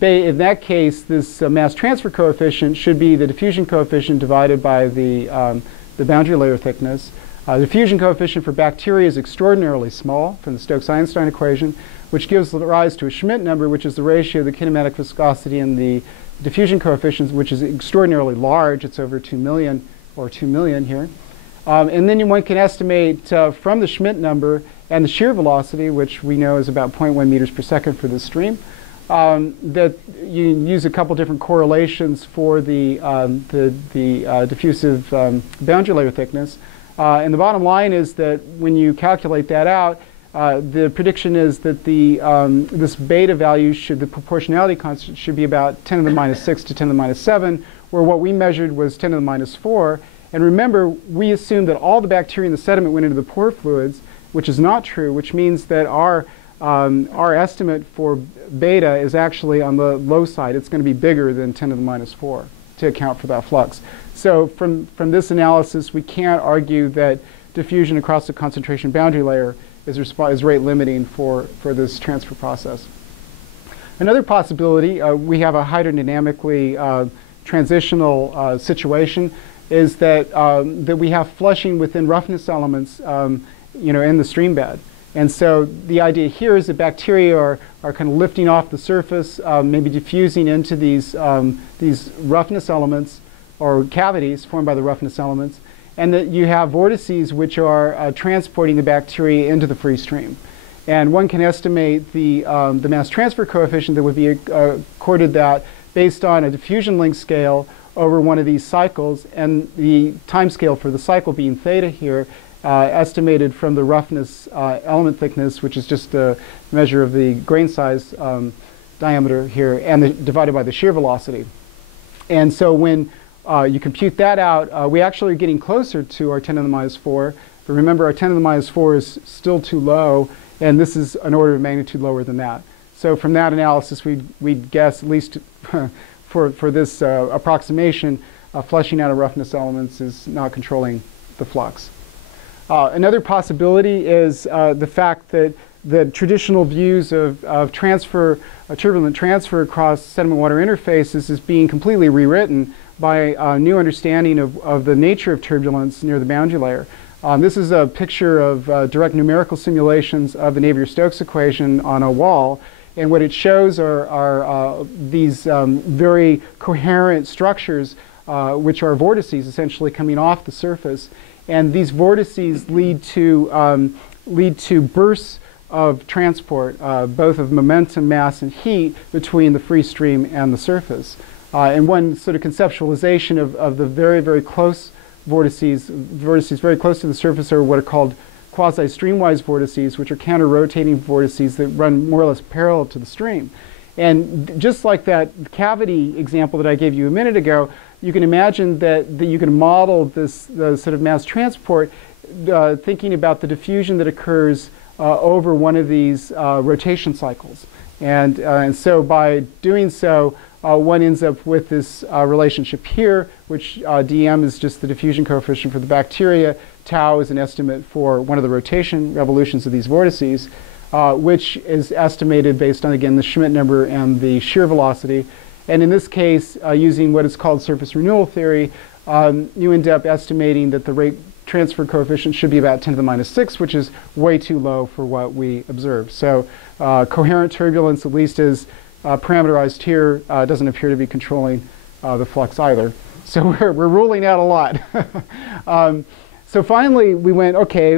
in that case, this mass transfer coefficient should be the diffusion coefficient divided by the boundary layer thickness. The diffusion coefficient for bacteria is extraordinarily small from the Stokes-Einstein equation, which gives rise to a Schmidt number, which is the ratio of the kinematic viscosity and the diffusion coefficient, which is extraordinarily large. It's over 2 million, or 2 million here. And then one can estimate from the Schmidt number and the shear velocity, which we know is about 0.1 meters per second for this stream, that you use a couple different correlations for the diffusive boundary layer thickness. And the bottom line is that when you calculate that out, the prediction is that this beta value the proportionality constant should be about 10 to the minus 6 to 10 to the minus 7, where what we measured was 10 to the minus 4. And remember, we assumed that all the bacteria in the sediment went into the pore fluids, which is not true, which means that our estimate for beta is actually on the low side. It's going to be bigger than 10 to the minus 4 to account for that flux. So from this analysis, we can't argue that diffusion across the concentration boundary layer is rate limiting for this transfer process. Another possibility, we have a hydrodynamically transitional situation, is that we have flushing within roughness elements in the stream bed. And so the idea here is that bacteria are kind of lifting off the surface, maybe diffusing into these roughness elements or cavities formed by the roughness elements, and that you have vortices which are transporting the bacteria into the free stream. And one can estimate the mass transfer coefficient that would be accorded that based on a diffusion length scale over one of these cycles, and the time scale for the cycle being theta here, estimated from the roughness element thickness, which is just a measure of the grain size diameter here, and divided by the shear velocity. And so when you compute that out, we actually are getting closer to our 10 to the minus 4. But remember, our 10 to the minus 4 is still too low, and this is an order of magnitude lower than that. So from that analysis, we'd guess, at least for this approximation, flushing out of roughness elements is not controlling the flux. Another possibility is the fact that the traditional views of transfer, turbulent transfer across sediment-water interfaces is being completely rewritten by a new understanding of the nature of turbulence near the boundary layer. This is a picture of direct numerical simulations of the Navier-Stokes equation on a wall. And what it shows are these very coherent structures, which are vortices essentially coming off the surface. And these vortices lead to bursts of transport, both of momentum, mass, and heat between the free stream and the surface. And one sort of conceptualization of the very, very close vortices very close to the surface are what are called quasi-streamwise vortices, which are counter-rotating vortices that run more or less parallel to the stream. And just like that cavity example that I gave you a minute ago, you can imagine that you can model the sort of mass transport thinking about the diffusion that occurs over one of these rotation cycles. And so by doing so, one ends up with this relationship here, which dm is just the diffusion coefficient for the bacteria. Tau is an estimate for one of the rotation revolutions of these vortices, which is estimated based on, again, the Schmidt number and the shear velocity. And in this case, using what is called surface renewal theory, you end up estimating that the rate transfer coefficient should be about 10 to the minus 6, which is way too low for what we observed. So coherent turbulence, at least as parameterized here, doesn't appear to be controlling the flux either. So we're ruling out a lot. So finally, we went, okay,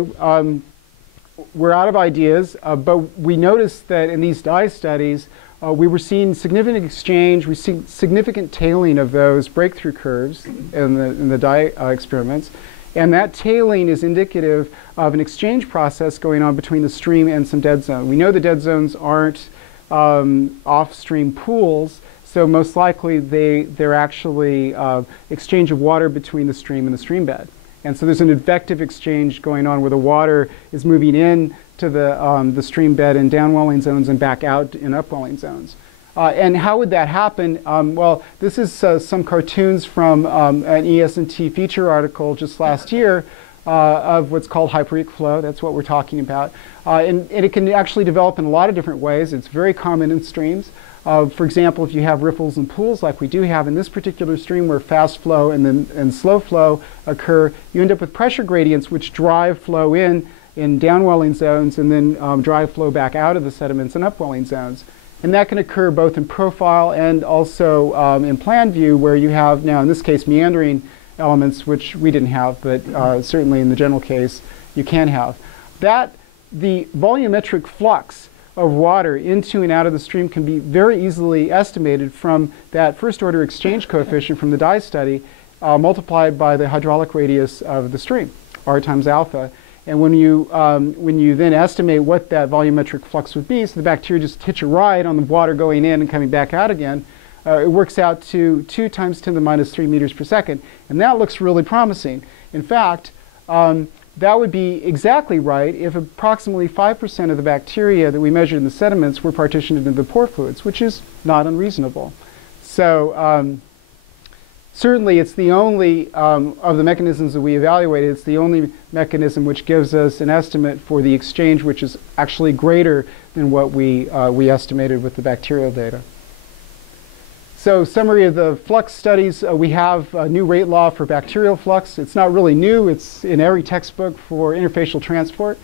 we're out of ideas, but we noticed that in these dye studies, we were seeing significant exchange, we see significant tailing of those breakthrough curves in the dye experiments. And that tailing is indicative of an exchange process going on between the stream and some dead zone. We know the dead zones aren't off-stream pools, so most likely they're actually exchange of water between the stream and the stream bed. And so there's an advective exchange going on where the water is moving in to the stream bed in downwelling zones and back out in upwelling zones. And how would that happen? Well, this is some cartoons from an ES&T feature article just last year of what's called hyporheic flow. That's what we're talking about. And it can actually develop in a lot of different ways. It's very common in streams. For example, if you have riffles and pools like we do have in this particular stream where fast flow and slow flow occur, you end up with pressure gradients which drive flow in downwelling zones and then drive flow back out of the sediments in upwelling zones. And that can occur both in profile and also in plan view, where you have now, in this case, meandering elements, which we didn't have, but certainly in the general case, you can have. The volumetric flux of water into and out of the stream can be very easily estimated from that first order exchange coefficient from the dye study multiplied by the hydraulic radius of the stream, R times alpha. And when you then estimate what that volumetric flux would be, so the bacteria just hitch a ride on the water going in and coming back out again, it works out to 2 times 10 to the minus 3 meters per second. And that looks really promising. In fact, that would be exactly right if approximately 5% of the bacteria that we measured in the sediments were partitioned into the pore fluids, which is not unreasonable. So certainly it's the only, of the mechanisms that we evaluated, it's the only mechanism which gives us an estimate for the exchange which is actually greater than what we estimated with the bacterial data. So summary of the flux studies, we have a new rate law for bacterial flux. It's not really new, it's in every textbook for interfacial transport,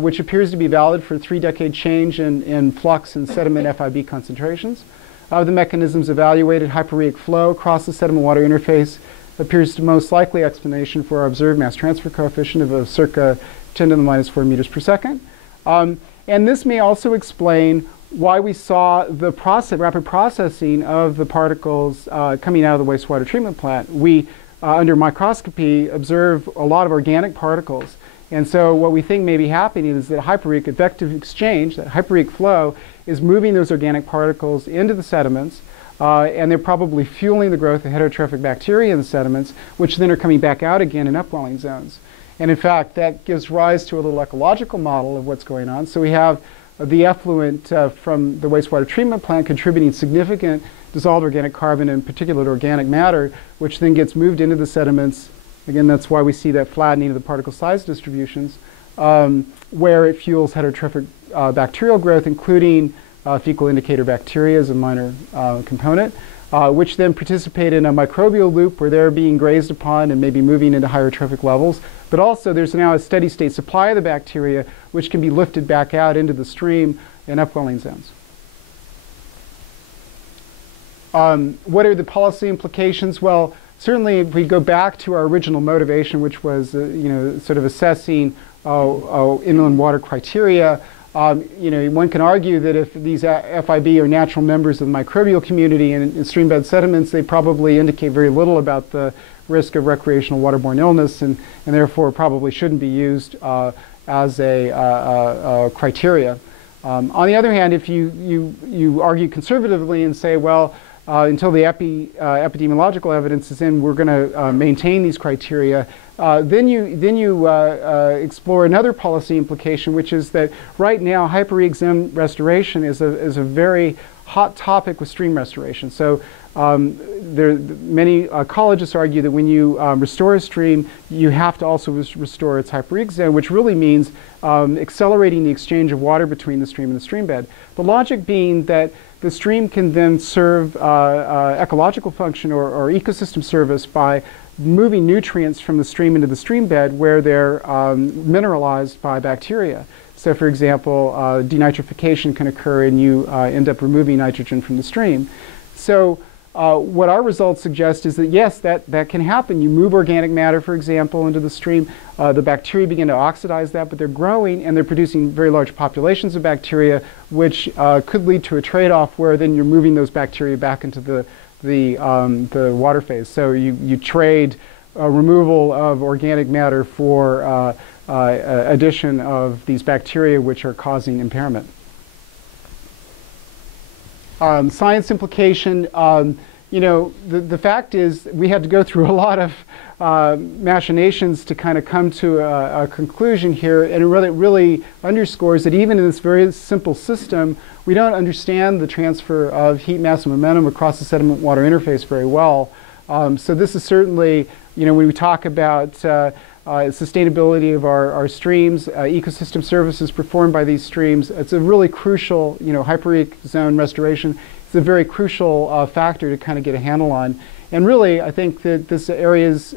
which appears to be valid for 3-decade change in flux and sediment FIB concentrations. The mechanisms evaluated, hyporheic flow across the sediment water interface appears to most likely explanation for our observed mass transfer coefficient of circa 10 to the minus 4 meters per second. And this may also explain why we saw the rapid processing of the particles coming out of the wastewater treatment plant. We, under microscopy, observe a lot of organic particles. And so what we think may be happening is that hyporheic advective exchange, that hyporheic flow, is moving those organic particles into the sediments, and they're probably fueling the growth of heterotrophic bacteria in the sediments, which then are coming back out again in upwelling zones. And in fact, that gives rise to a little ecological model of what's going on. So we have the effluent from the wastewater treatment plant contributing significant dissolved organic carbon and particulate organic matter, which then gets moved into the sediments. Again, that's why we see that flattening of the particle size distributions, where it fuels heterotrophic bacterial growth, including fecal indicator bacteria as a minor component, which then participate in a microbial loop where they're being grazed upon and maybe moving into higher trophic levels. But also there's now a steady state supply of the bacteria which can be lifted back out into the stream in upwelling zones. What are the policy implications? Well, certainly if we go back to our original motivation, which was sort of assessing inland water criteria, one can argue that if these FIB are natural members of the microbial community and in streambed sediments, they probably indicate very little about the risk of recreational waterborne illness and therefore probably shouldn't be used as a criteria. On the other hand, if you argue conservatively and say, well, until the epidemiological evidence is in, we're going to maintain these criteria, then you explore another policy implication, which is that right now hyporheic zone restoration is a very hot topic with stream restoration. So many ecologists argue that when you restore a stream, you have to also restore its hyporheic zone, which really means accelerating the exchange of water between the stream and the stream bed. The logic being that the stream can then serve ecological function or ecosystem service by moving nutrients from the stream into the stream bed where they're mineralized by bacteria. So for example, denitrification can occur and you end up removing nitrogen from the stream. So what our results suggest is that yes, that can happen. You move organic matter, for example, into the stream. The bacteria begin to oxidize that, but they're growing and they're producing very large populations of bacteria, which could lead to a trade-off where then you're moving those bacteria back into the water phase. So you trade removal of organic matter for addition of these bacteria which are causing impairment. Science implication, you know, the fact is we had to go through a lot of machinations to kind of come to a conclusion here, and it really underscores that even in this very simple system, we don't understand the transfer of heat, mass, and momentum across the sediment-water interface very well. So this is certainly, you know, when we talk about sustainability of our streams, ecosystem services performed by these streams, it's a really crucial, you know, hyporheic zone restoration. It's a very crucial factor to kind of get a handle on. And really, I think that this area is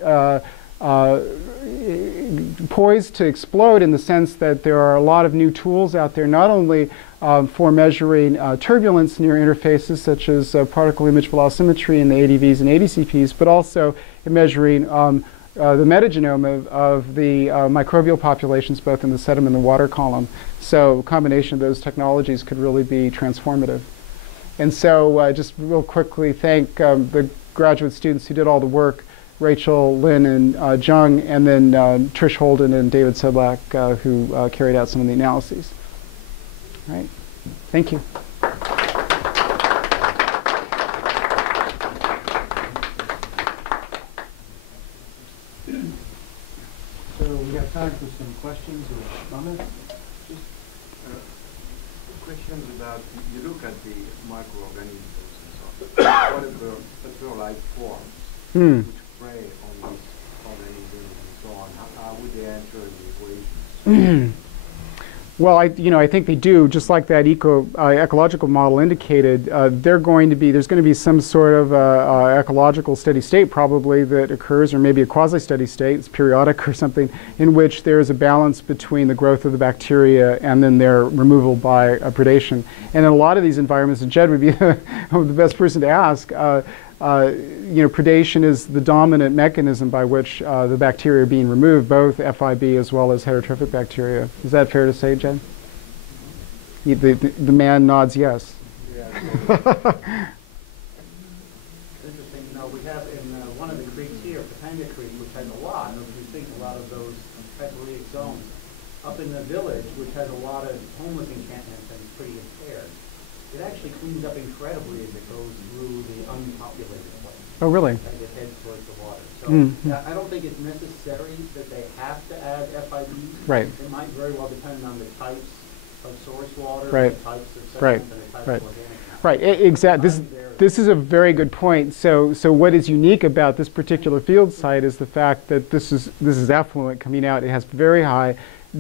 poised to explode in the sense that there are a lot of new tools out there, not only for measuring turbulence near interfaces, such as particle image velocimetry in the ADVs and ADCPs, but also in measuring the metagenome of the microbial populations, both in the sediment and the water column. So a combination of those technologies could really be transformative. And so just real quickly thank the graduate students who did all the work, Rachel, Lynn, and Jung, and then Trish Holden and David Sedlak, who carried out some of the analyses. All right, thank you. So we have time for some questions or comments. Just questions about, you look at the microorganisms and so on. What are the like forms which prey on these organisms and so on? How would they enter the equation? Well, I think they do, just like that ecological model indicated. There's going to be some sort of ecological steady state probably that occurs, or maybe a quasi-steady state, it's periodic or something, in which there's a balance between the growth of the bacteria and then their removal by predation. And in a lot of these environments, and Jed would be the best person to ask, predation is the dominant mechanism by which the bacteria are being removed, both FIB as well as heterotrophic bacteria. Is that fair to say, Jen? The man nods yes. Yeah. It's interesting, we have in one of the creeks here, Patanga Creek, which has a lot, and we think a lot of those hyporheic zones. Up in the village, which has a lot of homeless encampments and is pretty impaired, it actually cleans up incredibly as it goes through the unpopulated place. Oh, really? As it heads towards the water. So I don't think it's necessary that they have to add FIBs. Right. It might very well depend on the types of source water, right. the types of sediment, Right. and the types Right. of organic matter. Right, exactly. This is a very good point. So what is unique about this particular field site is the fact that this is effluent coming out. It has very high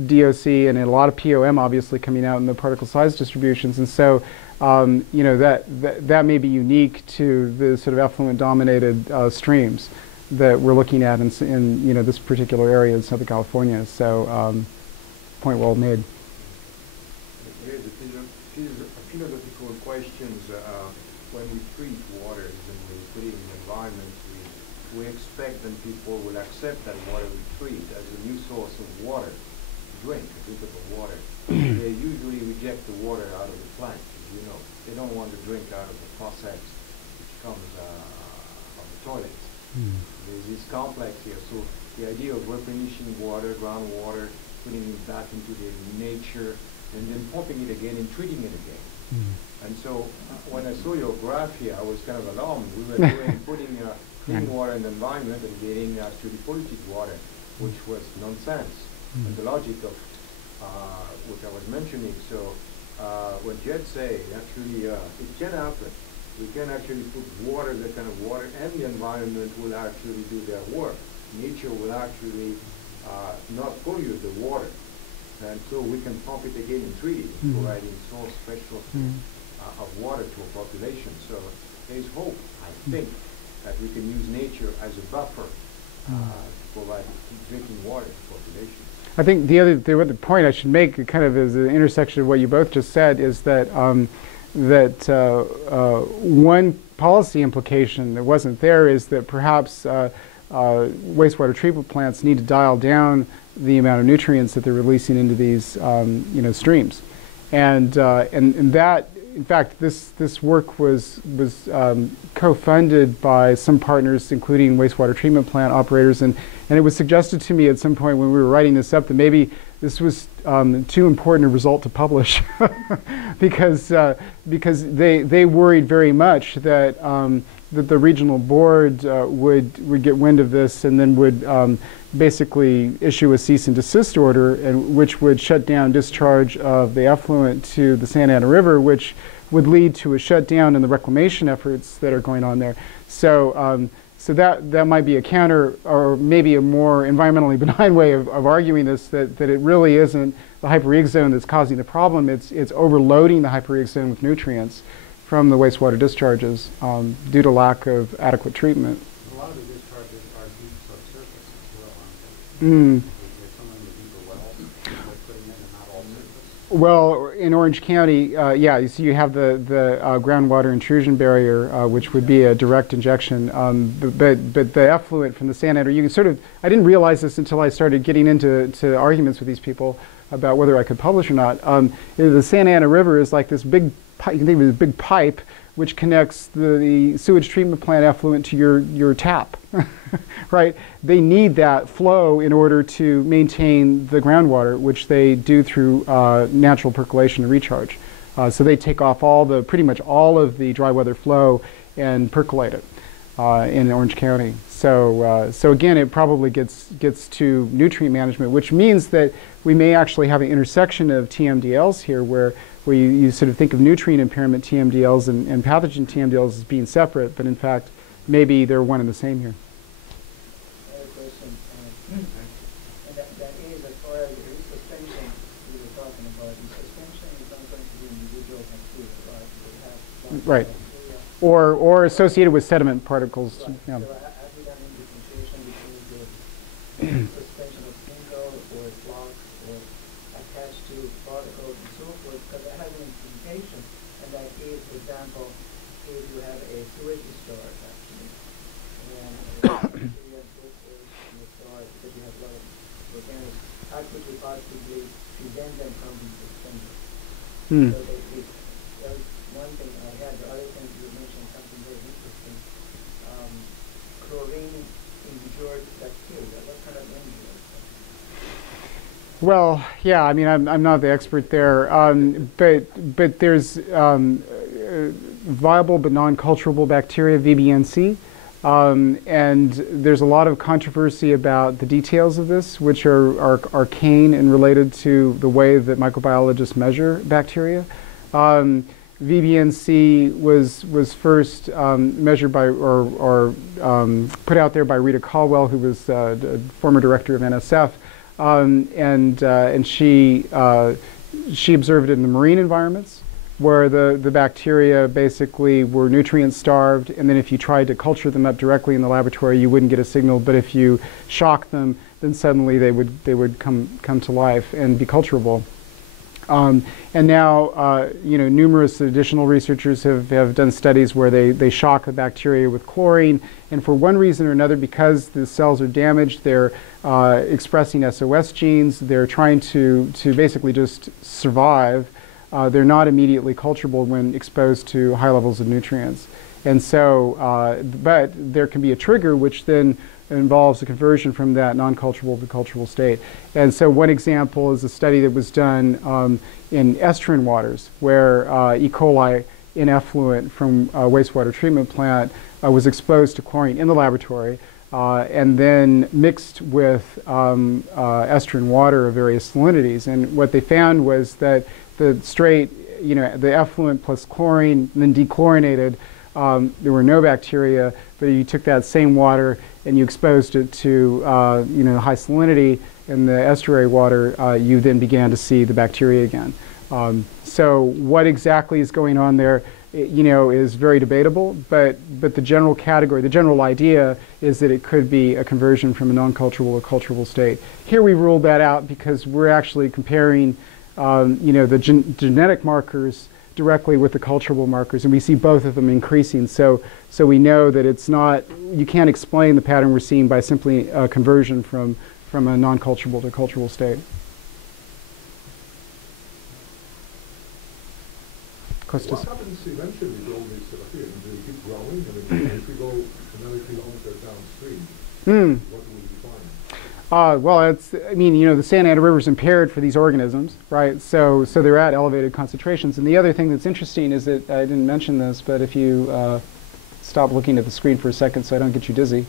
DOC and a lot of POM obviously coming out in the particle size distributions, and so that may be unique to the sort of effluent dominated streams that we're looking at in this particular area in Southern California. So point well made. Here's a philosophical questions. When we treat waters and we put it in the environment, we expect that people will accept that water we treat as a new source of water to drink, drinkable water. They usually reject the water out of the plant. They don't want to drink out of the process which comes from the toilets. There's this complex here. So the idea of replenishing water, groundwater, putting it back into the nature, and then pumping it again and treating it again. And so when I saw your graph here, I was kind of alarmed. We were putting clean water in the environment and getting actually polluted water, which was nonsense. And the logic of what I was mentioning. So what Jed say, actually, it can happen. We can actually put water, that kind of water, and the environment will actually do their work. Nature will actually not pollute the water. And so we can pump it again and treat it, providing source, fresh source of water to a population. So there's hope, I think, that we can use nature as a buffer to provide drinking water to populations. I think the other point I should make, kind of as an intersection of what you both just said, is that one policy implication that wasn't there is that perhaps wastewater treatment plants need to dial down the amount of nutrients that they're releasing into these streams, and that, in fact, this work was co-funded by some partners, including wastewater treatment plant operators, and it was suggested to me at some point when we were writing this up that maybe this was too important a result to publish because they worried very much that that the regional board would get wind of this and then would basically issue a cease and desist order, and which would shut down discharge of the effluent to the Santa Ana River, which would lead to a shutdown in the reclamation efforts that are going on there. So so that might be a counter, or maybe a more environmentally benign way of arguing this, that it really isn't the hyporheic zone that's causing the problem. It's overloading the hyporheic zone with nutrients from the wastewater discharges due to lack of adequate treatment. A lot of the discharges are deep subsurface as well, aren't they? There's some of the deeper wells that they're putting in and not all surface. Well, in Orange County, yeah, you see you have the groundwater intrusion barrier, which would be a direct injection. But the effluent from the Santa Ana, you can sort of, I didn't realize this until I started getting into arguments with these people about whether I could publish or not. The Santa Ana River is like this big pipe, you can think of it as a big pipe, which connects the sewage treatment plant effluent to your tap, right? They need that flow in order to maintain the groundwater, which they do through natural percolation and recharge. So they take off pretty much all of the dry weather flow and percolate it in Orange County. So again, it probably gets to nutrient management, which means that we may actually have an intersection of TMDLs here where you sort of think of nutrient impairment TMDLs and pathogen TMDLs as being separate, but in fact, maybe they're one and the same here. I have a question. And that is, as far as the suspension we were talking about, the suspension is not going to be individual bacteria, right? We have Right. bacteria. Or associated with sediment particles. Right. Yeah. So have you done any differentiation between the suspension of single or flux or attached to particles and so forth? Because that has an implication, and that is, for example, if you have a sewage discharge, actually, and bacteria and so forth in the soil, because you have a lot of organics, how could you possibly prevent them from being suspended? So that was one thing I had. The other thing you mentioned something very interesting. Chlorine injured bacteria. What kind of injury is that? Well, yeah, I mean, I'm not the expert there, but there's viable but non-culturable bacteria, VBNC, and there's a lot of controversy about the details of this, which are arcane and related to the way that microbiologists measure bacteria. VBNC was first measured by or put out there by Rita Caldwell, who was the former director of NSF, and she observed it in the marine environments where the bacteria basically were nutrient starved, and then if you tried to culture them up directly in the laboratory, you wouldn't get a signal, but if you shocked them, then suddenly they would come to life and be culturable. And now, numerous additional researchers have done studies where they shock the bacteria with chlorine, and for one reason or another, because the cells are damaged, they're expressing SOS genes, they're trying to basically just survive. They're not immediately culturable when exposed to high levels of nutrients. And so, but there can be a trigger which then involves a conversion from that non-culturable to culturable state. And so one example is a study that was done in estuarine waters where E. coli in effluent from a wastewater treatment plant was exposed to chlorine in the laboratory and then mixed with estuarine water of various salinities. And what they found was that the straight, the effluent plus chlorine, and then dechlorinated, there were no bacteria, but you took that same water and you exposed it to high salinity in the estuary water, you then began to see the bacteria again. So what exactly is going on there, is very debatable, but the general category, the general idea is that it could be a conversion from a non-culturable to culturable state. Here we ruled that out because we're actually comparing, the genetic markers directly with the culturable markers, and we see both of them increasing. So we know that it's not, you can't explain the pattern we're seeing by simply conversion from a non-culturable to culturable state. Costas? What happens eventually with all these disappear? Do they keep growing? I mean, if we go another kilometer downstream, what will we find? Well, I mean, you know, the Santa Ana River is impaired for these organisms, right? So they're at elevated concentrations. And the other thing that's interesting is that, I didn't mention this, but if you stop looking at the screen for a second so I don't get you dizzy.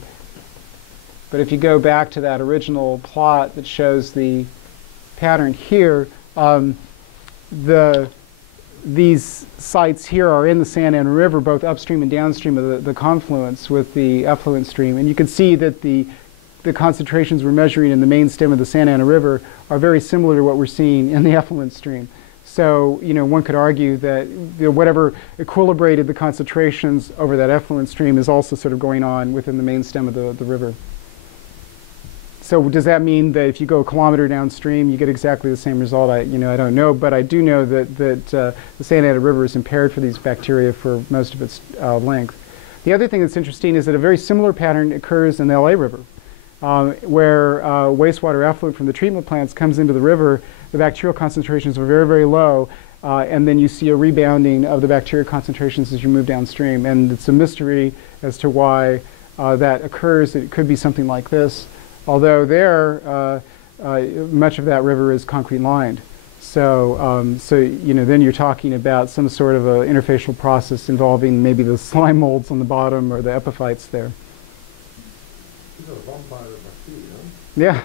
But if you go back to that original plot that shows the pattern here, these sites here are in the Santa Ana River, both upstream and downstream of the confluence with the effluent stream. And you can see that the concentrations we're measuring in the main stem of the Santa Ana River are very similar to what we're seeing in the effluent stream. So, you know, one could argue that, you know, whatever equilibrated the concentrations over that effluent stream is also sort of going on within the main stem of the river. So does that mean that if you go a kilometer downstream, you get exactly the same result? I don't know, but I do know that the Santa Ana River is impaired for these bacteria for most of its length. The other thing that's interesting is that a very similar pattern occurs in the LA River, where wastewater effluent from the treatment plants comes into the river. The bacterial concentrations are very, very low, and then you see a rebounding of the bacteria concentrations as you move downstream. And it's a mystery as to why that occurs. It could be something like this. Although there, much of that river is concrete lined. So, you know, then you're talking about some sort of an interfacial process involving maybe the slime molds on the bottom or the epiphytes there. These are vampire bacteria, huh? Yeah.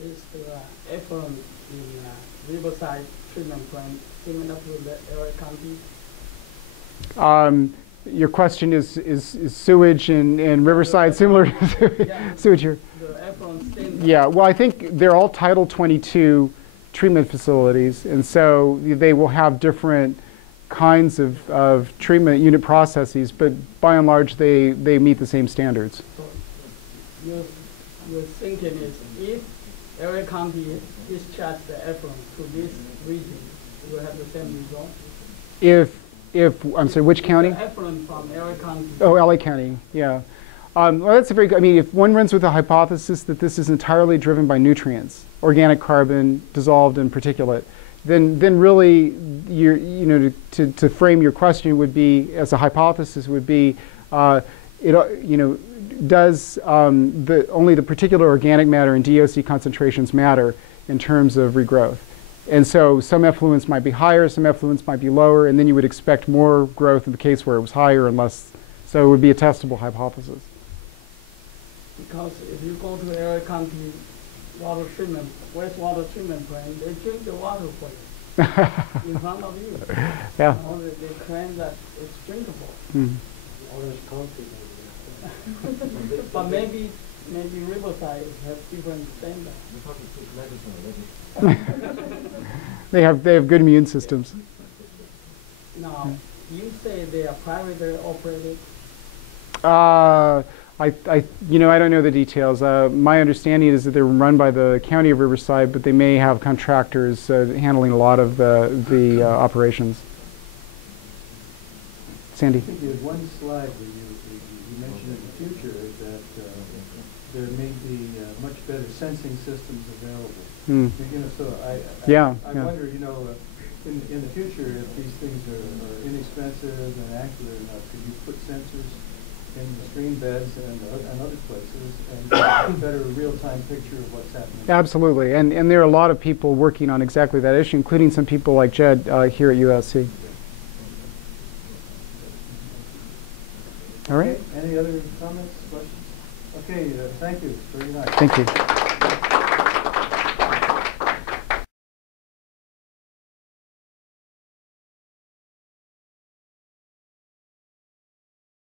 Is the effluent in riverside treatment plant similar to the LA County? Your question is sewage and riverside similar to sewage here? The effluent stain. Yeah, well, I think they're all Title 22 treatment facilities, and so they will have different kinds of treatment unit processes, but by and large, they meet the same standards. So your thinking is if LA County discharge the effluent to this region, it will have the same result? If I'm sorry, which county? The effluent from LA County. Oh, LA County, yeah. Well, that's a very good, I mean, if one runs with the hypothesis that this is entirely driven by nutrients, organic carbon dissolved in particulate, then really, you know, to frame your question would be, as a hypothesis would be, you know, does only the particular organic matter and DOC concentrations matter in terms of regrowth? And so some effluents might be higher, some effluents might be lower, and then you would expect more growth in the case where it was higher and less. So it would be a testable hypothesis. Because if you go to LA County water treatment, wastewater treatment plant, they drink the water for you in front of you. Yeah. You know, they claim that it's drinkable. Orange County. But maybe Riverside has different standards. They have good immune systems. Now, you say they are privately operated. You know, I don't know the details. My understanding is that they're run by the County of Riverside, but they may have contractors handling a lot of the operations. Sandy. I think there's one slide where you mentioned in the future that there may be much better sensing systems available. You know, so I wonder, you know, in the future, if these things are inexpensive and accurate enough, could you put sensors in the stream beds and other places and get a better real-time picture of what's happening? Absolutely, and there are a lot of people working on exactly that issue, including some people like Jed here at USC. All right. Okay. Any other comments, questions? Okay, thank you. Very nice. Thank you.